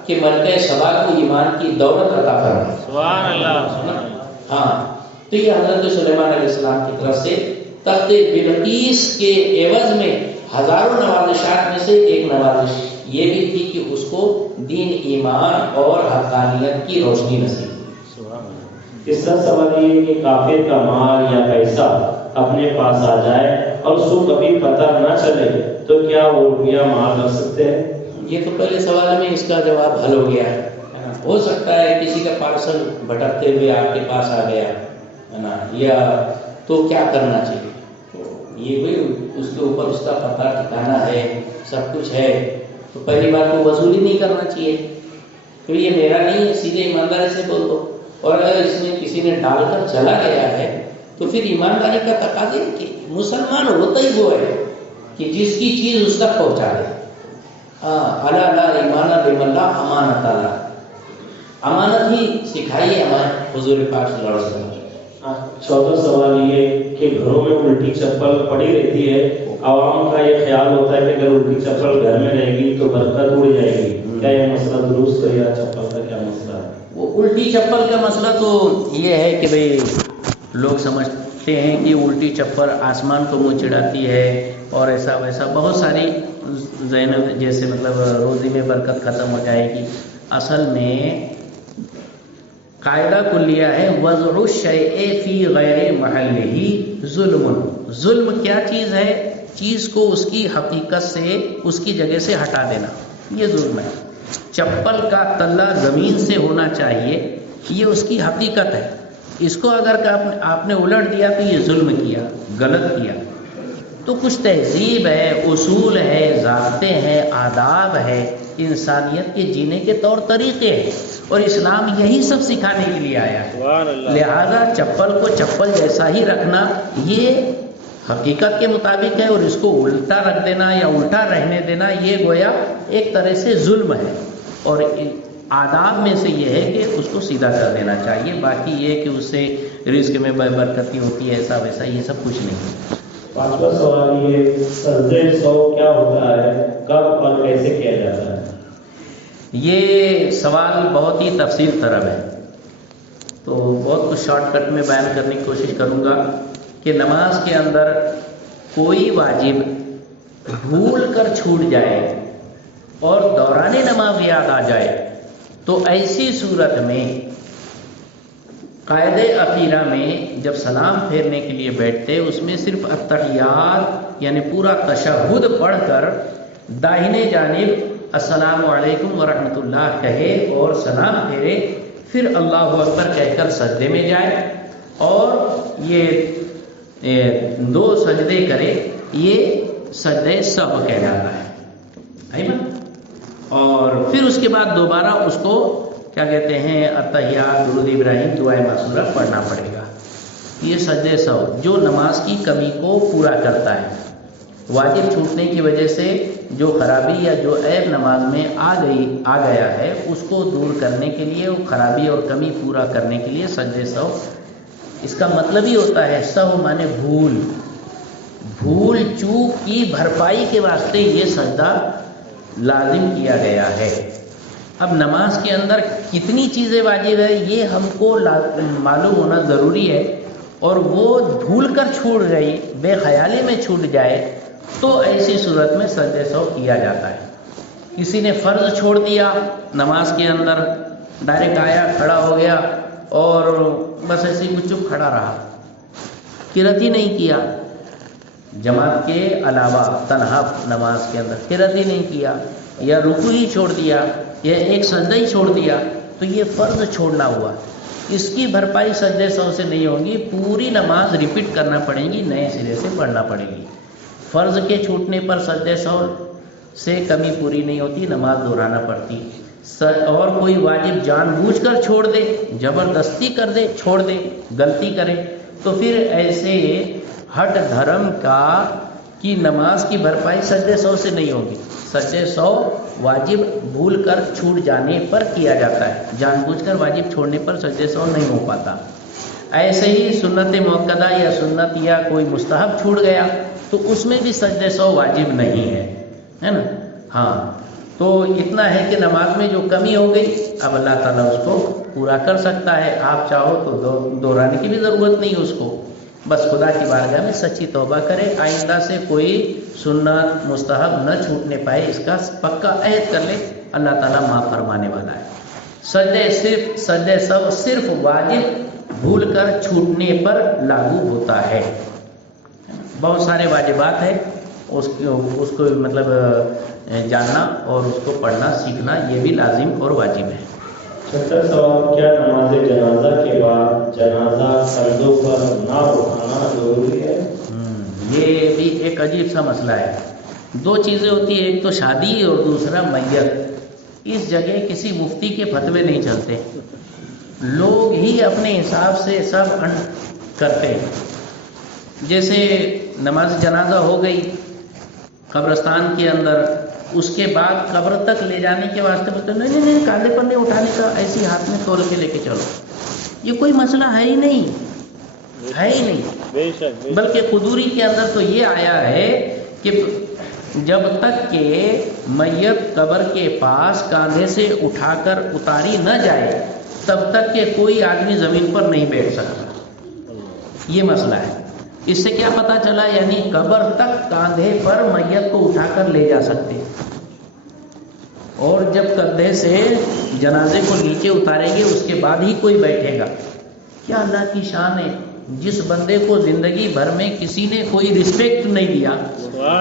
کہ ملکہ سبا کو ایمان کی دولت عطا فرمائی۔ سبحان اللہ سبحان اللہ ہاں، تو یہ حضرت سلیمان علیہ السلام کی طرف سے تخت بلقیس کے عوض میں ہزاروں نوازشات میں سے ایک نوازش یہ بھی تھی کہ اس کو دین، ایمان اور حقانیت کی روشنی نصیب۔ سبحان اللہ تیسرا سوال یہ ہے کہ کافر کا مال یا پیسہ اپنے پاس آ جائے اور اس کو کبھی پتہ نہ چلے تو کیا وہ روپیہ مال رکھ سکتے ہیں؟ یہ تو پہلے سوال میں اس کا جواب حل ہو گیا ہے نا۔ ہو سکتا ہے کسی کا پارسل بھٹکتے ہوئے آپ کے پاس آ گیا ہے نا، یا تو کیا کرنا چاہیے؟ تو یہ بھی اس کے اوپر اس کا پتہ ٹھکانا ہے، سب کچھ ہے، تو پہلی بات تو وصولی نہیں کرنا چاہیے، تو یہ میرا نہیں ہے، سیدھے ایمانداری سے بول دو۔ اور اگر اس میں کسی نے ڈال کر چلا گیا ہے تو پھر ایمانداری کا تقاضا ہے کہ مسلمان ہوتا ہی وہ ہے کہ جس کی چیز اس تک پہنچا دے۔ الا لا ایمان لمن لا امانت اللہ، امانت ہی سکھائی ہے ہمارے حضور پاک صلی اللہ علیہ وسلم۔ چوتھا سوال یہ کہ گھروں میں الٹی چپل پڑی رہتی ہے، عوام کا یہ خیال ہوتا ہے کہ اگر الٹی چپل گھر میں رہے گی تو برکت اڑ جائے گی، کیا یہ مسئلہ درست ہے یا چپل کا کیا مسئلہ ہے؟ وہ الٹی چپل کا مسئلہ تو یہ ہے کہ بھئی لوگ سمجھتے ہیں کہ الٹی چپل آسمان کو منہ چڑھاتی ہے اور ایسا ویسا بہت ساری ذہن جیسے مطلب روزی میں برکت ختم ہو جائے گی۔ اصل میں قاعدہ کلیہ ہے وضع الشیء فی غیر محلہ ظلم۔ ظلم کیا چیز ہے؟ چیز کو اس کی حقیقت سے، اس کی جگہ سے ہٹا دینا، یہ ظلم ہے۔ چپل کا تلہ زمین سے ہونا چاہیے، یہ اس کی حقیقت ہے، اس کو اگر آپ نے الٹ دیا تو یہ ظلم کیا، غلط کیا۔ تو کچھ تہذیب ہے، اصول ہے، ضابطے ہیں، آداب ہے، انسانیت کے جینے کے طور طریقے ہیں، اور اسلام یہی سب سکھانے کے لیے آیا ہے۔ سبحان اللہ لہذا چپل کو چپل جیسا ہی رکھنا یہ حقیقت کے مطابق ہے، اور اس کو الٹا رکھ دینا یا الٹا رہنے دینا یہ گویا ایک طرح سے ظلم ہے، اور آداب میں سے یہ ہے کہ اس کو سیدھا کر دینا چاہیے۔ باقی یہ کہ اس سے رزق میں برکتی ہوتی ہے ایسا ویسا یہ سب کچھ نہیں۔ پانچواں سوال یہ سجدہ سہو کیا ہوتا ہے، کب اور کیسے کیا جاتا ہے؟ یہ سوال بہت ہی تفصیل طلب ہے، تو بہت کچھ شارٹ کٹ میں بیان کرنے کی کوشش کروں گا کہ نماز کے اندر کوئی واجب بھول کر چھوٹ جائے اور دوران نماز یاد آ جائے تو ایسی صورت میں قاعدہ اخیرہ میں جب سلام پھیرنے کے لیے بیٹھتے اس میں صرف التحیات یعنی پورا تشہد پڑھ کر داہنے جانب السلام علیکم ورحمۃ اللہ کہے اور سلام پھیرے، پھر اللہ اکبر کہہ کر سجدے میں جائے اور یہ 2 سجدے کرے، یہ سجدہ سہو کہلاتا ہے نا۔ اور پھر اس کے بعد دوبارہ اس کو کیا کہتے ہیں التحیات، درود ابراہیم، دعائے معصورہ پڑھنا پڑے گا۔ یہ سجدہ سہو جو نماز کی کمی کو پورا کرتا ہے، واجب چھوٹنے کی وجہ سے جو خرابی یا جو عیب نماز میں آ گیا ہے اس کو دور کرنے کے لیے، وہ خرابی اور کمی پورا کرنے کے لیے سجدہ سہو، اس کا مطلب ہی ہوتا ہے سہو مانے بھول چوک کی بھرپائی کے واسطے یہ سجدہ لازم کیا گیا ہے۔ اب نماز کے اندر کتنی چیزیں واجب ہے یہ ہم کو معلوم ہونا ضروری ہے، اور وہ بھول کر چھوٹ گئی، بے خیالی میں چھوٹ جائے تو ایسی صورت میں سجدہ سہو کیا جاتا ہے۔ کسی نے فرض چھوڑ دیا نماز کے اندر، ڈائریکٹ آیا کھڑا ہو گیا اور بس ایسے ہی چپ کھڑا رہا، قرات ہی نہیں کیا، جماعت کے علاوہ تنہا نماز کے اندر قرات ہی نہیں کیا، یا رکوع ہی چھوڑ دیا، یا ایک سجدہ ہی چھوڑ دیا، تو یہ فرض چھوڑنا ہوا، اس کی بھرپائی سجدے سہو سے نہیں ہوگی، پوری نماز ریپیٹ کرنا پڑے گی، نئے سرے سے پڑھنا پڑے گی۔ فرض کے چھوٹنے پر سجدے سہو سے کمی پوری نہیں ہوتی، نماز دہرانا پڑتی۔ اور کوئی واجب جان بوجھ کر چھوڑ دے، زبردستی کر دے، چھوڑ دے، غلطی کرے، تو پھر ایسے ہٹ دھرم کی نماز کی بھرپائی سجدے سہو سے نہیں ہوگی۔ سجدے سہو واجب بھول کر چھوٹ جانے پر کیا جاتا ہے، جان بوجھ کر واجب چھوڑنے پر سجدے سہو نہیں ہو پاتا۔ ایسے ہی سنت مؤکدہ یا سنت یا کوئی مستحب چھوٹ گیا تو اس میں بھی سجدے سہو واجب نہیں ہے نا۔ ہاں، تو اتنا ہے کہ نماز میں جو کمی ہو گئی اب اللہ تعالیٰ اس کو پورا کر سکتا ہے، آپ چاہو تو دہرانے کی بھی ضرورت نہیں اس کو، بس خدا کی بارگاہ میں سچی توبہ کرے، آئندہ سے کوئی سنت مستحب نہ چھوٹنے پائے، اس کا پکا عہد کر لے، اللہ تعالیٰ معاف فرمانے والا ہے۔ سجدے سہو صرف واجب بھول کر چھوٹنے پر لاگو ہوتا ہے، بہت سارے واجبات ہیں، اس کو مطلب جاننا اور اس کو پڑھنا سیکھنا یہ بھی لازم اور واجب ہے۔ چھٹا سوال، کیا نماز جنازہ کے بعد جنازہ کندھوں پر نہ اٹھانا ضروری ہے؟ یہ بھی ایک عجیب سا مسئلہ ہے۔ دو چیزیں ہوتی ہیں، ایک تو شادی اور دوسرا میت۔ اس جگہ کسی مفتی کے فتوے نہیں چلتے، لوگ ہی اپنے حساب سے سب کرتے ہیں۔ جیسے نماز جنازہ ہو گئی قبرستان کے اندر، اس کے بعد قبر تک لے جانے کے واسطے بولتے ہیں نہیں کاندھے پر نہیں اٹھانے کا، ایسی ہاتھ میں تول کے لے کے چلو۔ یہ کوئی مسئلہ ہے ہی نہیں، ہے ہی نہیں، بلکہ قدوری کے اندر تو یہ آیا ہے کہ جب تک کہ میت قبر کے پاس کاندھے سے اٹھا کر اتاری نہ جائے تب تک کہ کوئی آدمی زمین پر نہیں بیٹھ سکتا، یہ مسئلہ ہے۔ اس سے کیا پتہ چلا، یعنی قبر تک کاندھے پر میت کو اٹھا کر لے جا سکتے، اور جب کندھے سے جنازے کو نیچے اتاریں گے اس کے بعد ہی کوئی بیٹھے گا۔ کیا اللہ کی شان ہے، جس بندے کو زندگی بھر میں کسی نے کوئی رسپیکٹ نہیں دیا،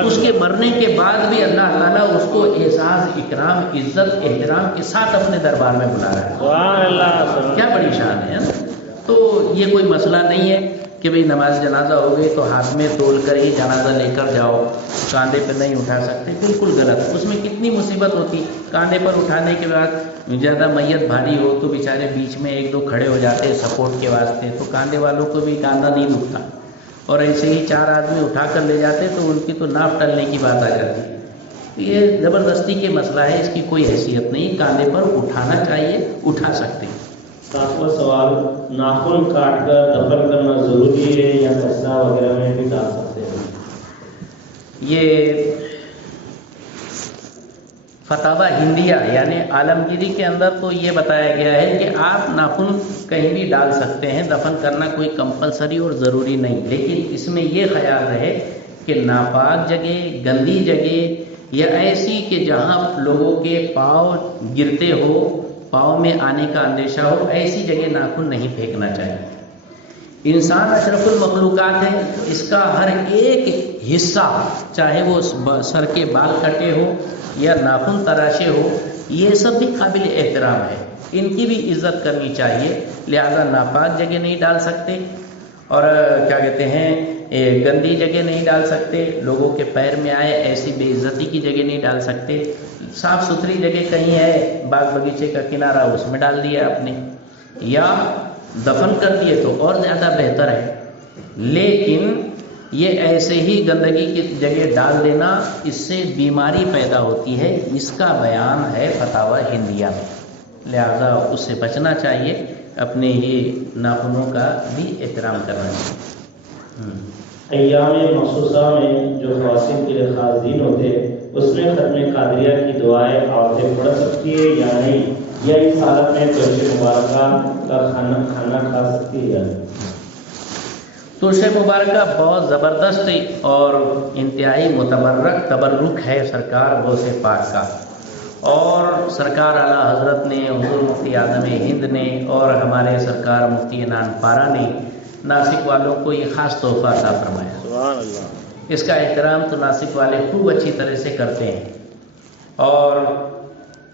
اس کے مرنے کے بعد بھی اللہ تعالیٰ اس کو احساس، اکرام، عزت، احترام کے ساتھ اپنے دربار میں بلا رہا ہے۔ سبحان اللہ، کیا بڑی شان ہے۔ تو یہ کوئی مسئلہ نہیں ہے کہ بھئی نماز جنازہ ہو گئی تو ہاتھ میں تول کر ہی جنازہ لے کر جاؤ، کاندھے پہ نہیں اٹھا سکتے، بالکل غلط۔ اس میں کتنی مصیبت ہوتی، کاندھے پر اٹھانے کے بعد زیادہ میت بھاری ہو تو بیچارے بیچ میں ایک دو کھڑے ہو جاتے ہیں سپورٹ کے واسطے، تو کاندھے والوں کو بھی کاندھا نہیں دکھتا، اور ایسے ہی چار آدمی اٹھا کر لے جاتے تو ان کی تو ناف ٹلنے کی بات آ جاتی۔ یہ زبردستی کے مسئلہ ہے، اس کی کوئی حیثیت نہیں، کاندھے پر اٹھانا چاہیے، اٹھا سکتے ہیں۔ ساتواں سوال، ناخن کاٹ کر دفن کرنا ضروری ہے یا کچرا وغیرہ میں بھی ڈال سکتے ہیں؟ یہ فتاوی ہندیہ یعنی عالمگیری کے اندر تو یہ بتایا گیا ہے کہ آپ ناخن کہیں بھی ڈال سکتے ہیں، دفن کرنا کوئی کمپلسری اور ضروری نہیں، لیکن اس میں یہ خیال رہے کہ ناپاک جگہ، گندی جگہ یا ایسی کہ جہاں لوگوں کے پاؤں گرتے ہو، پاؤں میں آنے کا اندیشہ ہو، ایسی جگہ ناخن نہیں پھینکنا چاہیے۔ انسان اشرف المخلوقات ہے، اس کا ہر ایک حصہ، چاہے وہ سر کے بال کٹے ہو یا ناخن تراشے ہو، یہ سب بھی قابل احترام ہے، ان کی بھی عزت کرنی چاہیے، لہذا ناپاک جگہ نہیں ڈال سکتے، اور کیا کہتے ہیں گندی جگہ نہیں ڈال سکتے، لوگوں کے پیر میں آئے ایسی بے عزتی کی جگہ نہیں ڈال سکتے۔ صاف ستھری جگہ کہیں ہے، باغ بغیچے کا کنارہ، اس میں ڈال دیا آپ نے، یا دفن کر دیے تو اور زیادہ بہتر ہے، لیکن یہ ایسے ہی گندگی کی جگہ ڈال دینا، اس سے بیماری پیدا ہوتی ہے، اس کا بیان ہے فتاوی ہندیہ میں، لہذا اس سے بچنا چاہیے، اپنے ہی ناخنوں کا بھی احترام کرنا چاہیے۔ ایام مخصوصہ میں جو خواتین کے لیے خاص دن ہوتے ہیں، اس میں ختم قادریہ کی دعائیں عورتیں پڑھ سکتی ہے یا نہیں، یا اس حالت میں ترش مبارکہ کا کھانا کھا سکتی ہے؟ ترش مبارکہ بہت زبردست اور انتہائی متبرک تبرک ہے سرکار غوث پاک کا، اور سرکار اعلیٰ حضرت نے، حضور مفتی اعظم ہند نے، اور ہمارے سرکار مفتی نان پارا نے ناسک والوں کو یہ خاص تحفہ عطا فرمایا۔ سبحان اللہ۔ اس کا احترام تو ناسک والے خوب اچھی طرح سے کرتے ہیں، اور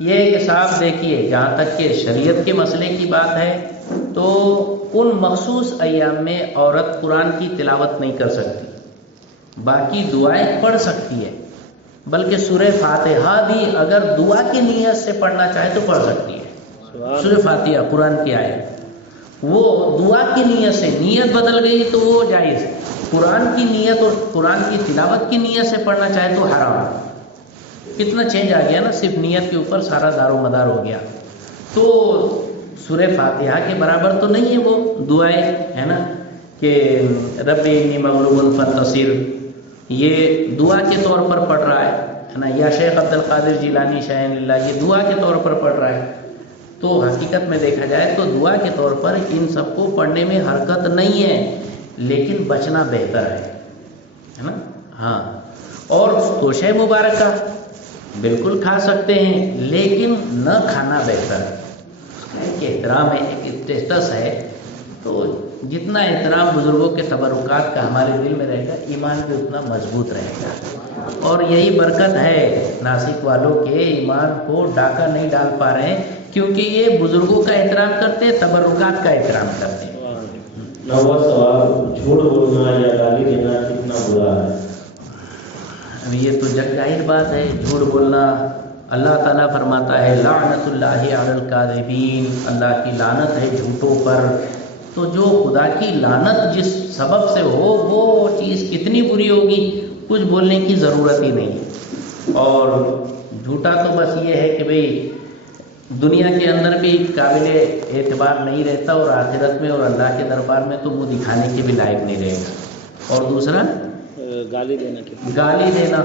یہ کہ صاحب دیکھیے جہاں تک کہ شریعت کے مسئلے کی بات ہے تو ان مخصوص ایام میں عورت قرآن کی تلاوت نہیں کر سکتی، باقی دعائیں پڑھ سکتی ہے، بلکہ سورہ فاتحہ بھی اگر دعا کی نیت سے پڑھنا چاہے تو پڑھ سکتی ہے۔ سورہ فاتحہ قرآن کی آیت وہ دعا کی نیت سے، نیت بدل گئی تو وہ جائز، قرآن کی نیت اور قرآن کی تلاوت کی نیت سے پڑھنا چاہے تو حرام۔ کتنا چینج آ گیا نا، صرف نیت کے اوپر سارا دار و مدار ہو گیا۔ تو سورہ فاتحہ کے برابر تو نہیں ہے وہ دعائیں، ہے نا، کہ رب انی مغلوب فانتصر، یہ دعا کے طور پر پڑھ رہا ہے نا، یا شیخ عبد القادر جیلانی شاہین اللہ یہ دعا کے طور پر پڑھ رہا ہے۔ تو حقیقت میں دیکھا جائے تو دعا کے طور پر ان سب کو پڑھنے میں حرکت نہیں ہے، لیکن بچنا بہتر ہے نا۔ ہاں، اور توشہ مبارکہ بالکل کھا سکتے ہیں، لیکن نہ کھانا بہتر ہے کہ احترام ہے، ایک اسٹیٹس ہے، تو جتنا احترام بزرگوں کے تبرکات کا ہمارے دل میں رہے گا ایمان بھی اتنا مضبوط رہے گا۔ اور یہی برکت ہے ناسک والوں کے ایمان کو ڈاکہ نہیں ڈال پا رہے ہیں، کیونکہ یہ بزرگوں کا احترام کرتے ہیں، تبرکات کا احترام کرتے ہیں۔ نواں سوال، جھوٹ بولنا یا گالی دینا کتنا برا ہے؟ یہ تو جگ ظاہر بات ہے، جھوٹ بولنا اللہ تعالیٰ فرماتا ہے لعنت اللہ علی الکاذبین، اللہ کی لعنت ہے جھوٹوں پر۔ تو جو خدا کی لعنت جس سبب سے ہو وہ چیز کتنی بری ہوگی، کچھ بولنے کی ضرورت ہی نہیں۔ اور جھوٹا تو بس یہ ہے کہ بھئی دنیا کے اندر بھی قابل اعتبار نہیں رہتا، اور آخرت میں اور اللہ کے دربار میں تو وہ دکھانے کے بھی لائق نہیں رہے گا۔ اور دوسرا گالی دینا گالی دینا،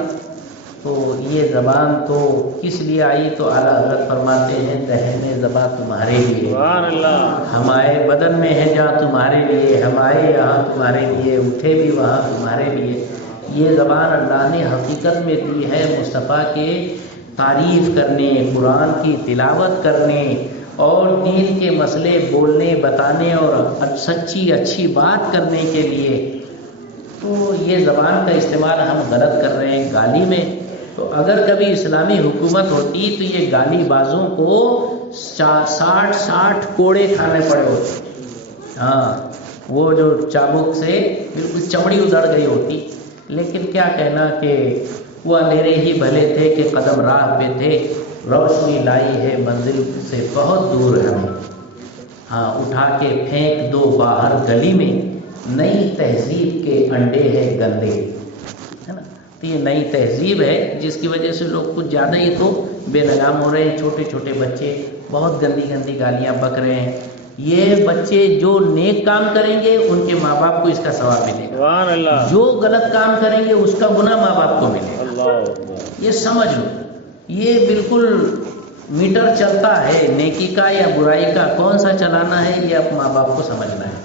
تو یہ زبان تو کس لیے آئی؟ تو اعلیٰ حضرت فرماتے ہیں دہن زبان تمہارے لیے، سبحان اللہ، ہمارے بدن میں ہے جہاں تمہارے لیے، ہمارے یہاں تمہارے لیے، اٹھے بھی وہاں تمہارے لیے۔ یہ زبان اللہ نے حقیقت میں دی ہے مصطفیٰ کے تعریف کرنے، قرآن کی تلاوت کرنے اور دین کے مسئلے بولنے بتانے اور سچی اچھی بات کرنے کے لیے۔ تو یہ زبان کا استعمال ہم غلط کر رہے ہیں گالی میں۔ تو اگر کبھی اسلامی حکومت ہوتی تو یہ گالی بازوں کو 60 کوڑے کھانے پڑے ہوتے، ہاں، وہ جو چابک سے بالکل چمڑی ادھڑ گئی ہوتی۔ لیکن کیا کہنا کہ وہ اندھیرے ہی بھلے تھے کہ قدم راہ پہ تھے، روشنی لائی ہے منزل سے بہت دور ہمیں، ہاں اٹھا کے پھینک دو باہر گلی میں، نئی تہذیب کے انڈے ہیں گندے، ہے نا۔ تو یہ نئی تہذیب ہے جس کی وجہ سے لوگ کچھ زیادہ ہی تو بے لگام ہو رہے ہیں، چھوٹے چھوٹے بچے بہت گندی گندی گالیاں بک رہے ہیں۔ یہ بچے جو نیک کام کریں گے ان کے ماں باپ کو اس کا ثواب ملے گا، سبحان اللہ، جو غلط کام کریں گے اس کا گناہ ماں باپ کو ملے گا۔ اللہ، یہ سمجھ لو، یہ بالکل میٹر چلتا ہے نیکی کا یا برائی کا، کون سا چلانا ہے یہ اب ماں باپ کو سمجھنا ہے۔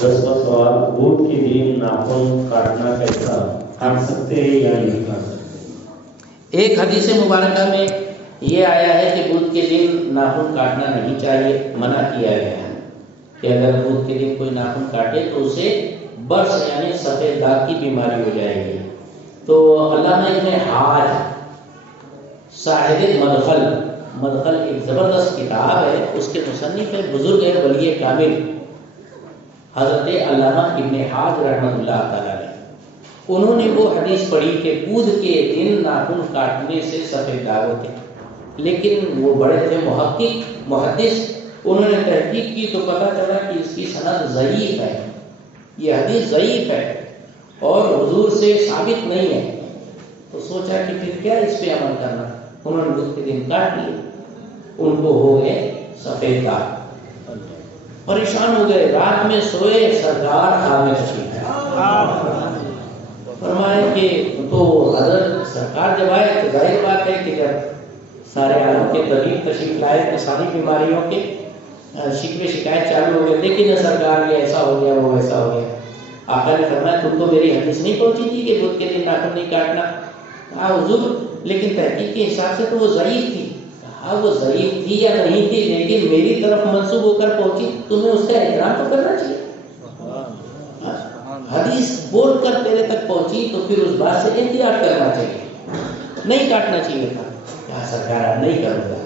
10واں سوال، بدھ کے دن ناخن کاٹنا کیسا؟ کاٹ سکتے ہیں یا نہیں کاٹ سکتے؟ ایک حدیث مبارکہ میں یہ آیا ہے کہ بدھ کے دن ناخن کاٹنا نہیں چاہیے، منع کیا گیا ہے کہ اگر بدھ کے دن کوئی ناخن کاٹے تو اسے برس یعنی سفید داغ کی بیماری ہو جائے گی۔ تو علامہ ابن حاج صاحب مدخل ایک زبردست کتاب ہے، اس کے مصنف بزرگ ہے ولی کامل حضرت علامہ ابن حاج رحمۃ اللہ تعالیٰ علیہ۔ انہوں نے وہ حدیث پڑھی کہ بدھ کے دن ناخن کاٹنے سے سفید داغ ہوتے، لیکن وہ بڑے تھے محدث، انہوں نے تحقیق کی تو پتہ چلا کہ اس کی سند ضعیف ہے، یہ حدیث ضعیف ہے اور حضور سے ثابت نہیں ہے۔ تو سوچا کہ پھر کیا اس پہ عمل کرنا، انہوں نے بدھ کے دن کاٹ لیے، ان کو ہو گئے سفید داغ، پریشان ہو گئے، رات میں سوئے، سرکار خاموش تشریف فرمائے کہ تو حضرت سرکار جب آئے تو ظاہر بات ہے کہ جب سارے عالم کے طبیب تشریف لائے تو ساری بیماریوں کے شکوے شکایت چالو ہو گئے، لیکن نہ سرکار یہ ایسا ہو گیا وہ ایسا ہو گیا۔ آقا نے فرمایا تم کو میری حدیث نہیں پہنچی تھی کہ بدھ کے دن ناخن نہیں کاٹنا؟ کہا حضور لیکن تحقیق کے حساب سے تو وہ ضعیف تھی۔ کہا وہ ضعیف تھی یا نہیں تھی لیکن میری طرف منسوب ہو کر پہنچی، تمہیں اس کا احترام تو کرنا چاہیے۔ حدیث بول کر تیرے تک پہنچی تو پھر اس بات سے احتیاط کرنا چاہیے، نہیں کاٹنا چاہیے تھا۔ کہا سرکار نہیں کروں گا،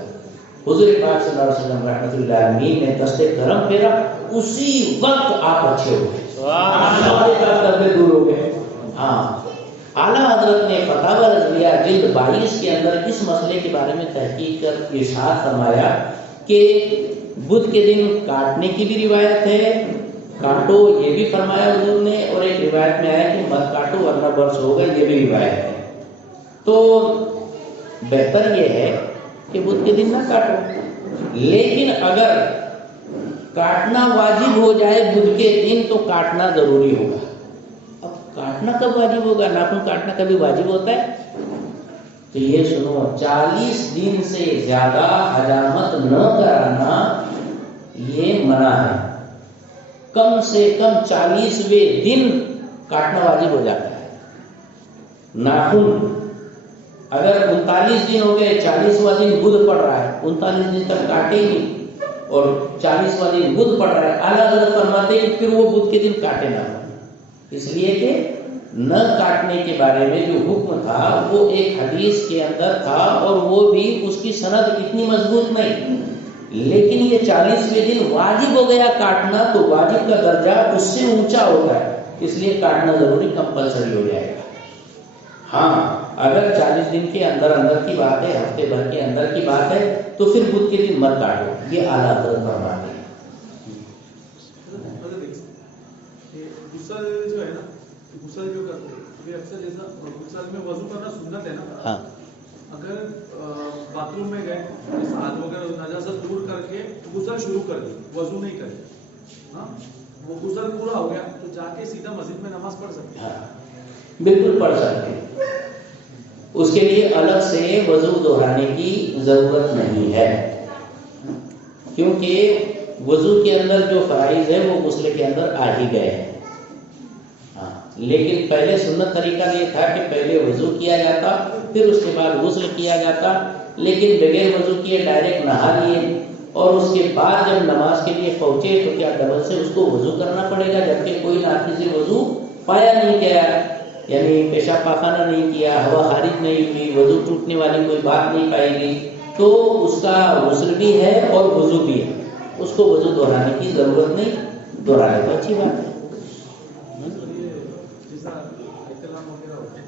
حضور پاک صلی اللہ علیہ وسلم رحمۃ اللہ علیہ نے دست کرم پھیرا، اسی وقت آپ اچھے ہو گئے، سارے دردے دور ہو گئے۔ ہاں، اعلیٰ حضرت نے فتاوی رضویہ جلد 22 کے اندر اس مسئلے کے بارے میں تحقیق کر ارشاد فرمایا کہ بدھ کے دن کاٹنے کی بھی روایت ہے، کاٹو یہ بھی فرمایا حضور نے، اور ایک روایت میں آیا کہ مت کاٹو ورنہ برس ہوگا، یہ بھی روایت ہے۔ تو بہتر یہ ہے کہ بدھ کے دن نہ کاٹو، لیکن اگر کاٹنا واجب ہو جائے بدھ کے دن تو کاٹنا ضروری ہوگا۔ اب کاٹنا کب واجب ہوگا؟ ناخن کاٹنا کبھی واجب ہوتا ہے؟ تو یہ سنو، 40 دن سے زیادہ حجامت نہ کرانا یہ منع ہے۔ کم سے کم 40ویں دن کاٹنا واجب ہو جاتا ہے۔ ناخن اگر 39 دن ہو گئے، 40واں دن بدھ پڑ رہا ہے، 39 دن تک کاٹے گی، اور 40واں دن بدھ پڑ رہا ہے، اعلیٰ حضرت فرماتے ہیں کہ پھر وہ بدھ کے دن کاٹے نہ، اس لیے کہ نہ کاٹنے کے بارے میں جو حکم تھا وہ ایک حدیث کے اندر تھا، اور وہ بھی اس کی سند اتنی مضبوط نہیں، لیکن یہ 40ویں دن واجب ہو گیا کاٹنا، تو واجب کا درجہ اس سے اونچا ہوتا ہے، اس لیے کاٹنا ضروری کمپلسری ہو جائے گا۔ ہاں، اگر 40 دن کے اندر کی بات ہے، ہفتے بھر کے اندر کی بات ہے، تو پھر بدھ کے دن مت کاٹو، یہ اعلیٰ حضرت فرماتے ہیں۔ غسل جو ہے نا، غسل جو کرتے ہیں یہ اکثر جیسا غسل میں وضو کرنا سنت ہے نا، ہاں، اگر باتھ روم میں گئے جیسے ہاتھ وغیرہ نجاست دور کر کے غسل شروع کر دی، وضو نہیں کرے، ہاں وہ غسل پورا ہو گیا تو جا کے سیدھا مسجد میں نماز پڑھ سکتے ہیں؟ بالکل پڑھ سکتے ہیں، اس کے لیے الگ سے وضو دہرانے کی ضرورت نہیں ہے، کیونکہ وضو کے اندر جو فرائض ہے وہ غسل کے اندر آ ہی گئے ہیں۔ ہاں، لیکن پہلے سنت طریقہ یہ تھا کہ پہلے وضو کیا جاتا، پھر اس کے بعد غسل کیا جاتا، لیکن بغیر وضو کیے ڈائریکٹ نہا لیے، اور اس کے بعد جب نماز کے لیے پہنچے تو کیا ڈبل سے اس کو وضو کرنا پڑے گا، جبکہ کوئی نافی سے وضو پایا نہیں گیا، یعنی پیشاب پاخانہ نہیں کیا، ہوا خارج نہیں ہوئی، وضو ٹوٹنے والی کوئی بات نہیں پائی گئی، تو اس کا غسل بھی ہے اور وضو بھی ہے، اس کو وضو دہرانے کی ضرورت نہیں، دہرائے تو اچھی بات ہے۔ جیسا احتلام وغیرہ ہوتا ہے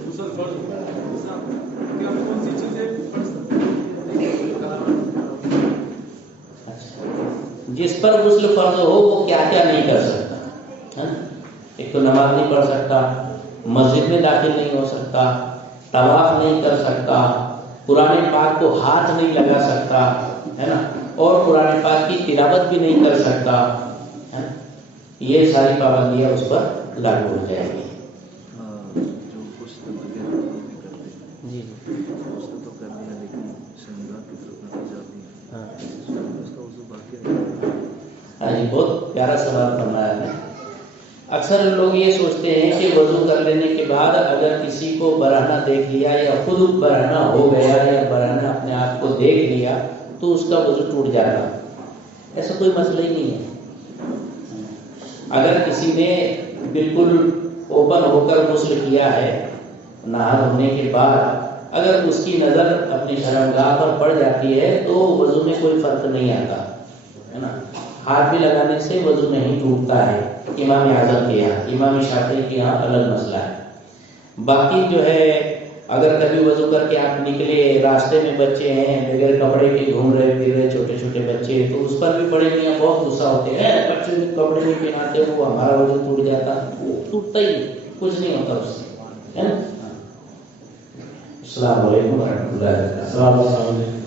غسل فرض ہوتا ہے، جیسا کہ ہم کون سی چیزیں پڑھ سکتے ہیں؟ جس پر غسل فرض ہو وہ کیا کیا نہیں کر سکتا؟ ایک تو نماز نہیں پڑھ سکتا، مسجد میں داخل نہیں ہو سکتا، طواف نہیں کر سکتا، قرآن پاک کو ہاتھ نہیں لگا سکتا، ہے نا، اور قرآن پاک کی تلاوت بھی نہیں کر سکتا، ہے نا، یہ ساری پابندیاں اس پر لاگو ہو جائیں گی۔ جو غسل وغیرہ نہیں کرتے، جی غسل تو کرتے ہیں لیکن شرمگاہ کی طرف نظر جاتی ہے، ہاں، اس کا وضو باقی رہتا ہے۔ ہاں جی، بہت پیارا سوال فرمایا ہے۔ اکثر لوگ یہ سوچتے ہیں کہ وضو کر لینے کے بعد اگر کسی کو برہنہ دیکھ لیا یا خود برہنہ ہو گیا یا برہنہ اپنے آپ کو دیکھ لیا تو اس کا وضو ٹوٹ جاتا، ایسا کوئی مسئلہ ہی نہیں ہے۔ اگر کسی نے بالکل اوپن ہو کر غسل کیا ہے نہا دھونے کے بعد، اگر اس کی نظر اپنی شرمگاہ پر پڑ جاتی ہے تو وضو میں کوئی فرق نہیں آتا، ہے نا، ہاتھ بھی لگانے سے وضو نہیں ٹوٹتا ہے، امام اعظم کے یہاں، امام شافعی کے یہاں الگ مسئلہ ہے۔ باقی جو ہے اگر کبھی وضو کر کے آپ نکلے، راستے میں بچے ہیں بغیر کپڑے کے گھوم رہے پھر رہے چھوٹے چھوٹے بچے، تو اس پر بھی بڑے میاں بہت غصہ ہوتے ہیں، بچے بھی کپڑے نہیں پہناتے، وہ ہمارا وضو ٹوٹ جاتا، ٹوٹتا ہی کچھ نہیں ہوتا اس سے، ہے نا۔ السلام علیکم ورحمۃ اللہ وبرکاتہ۔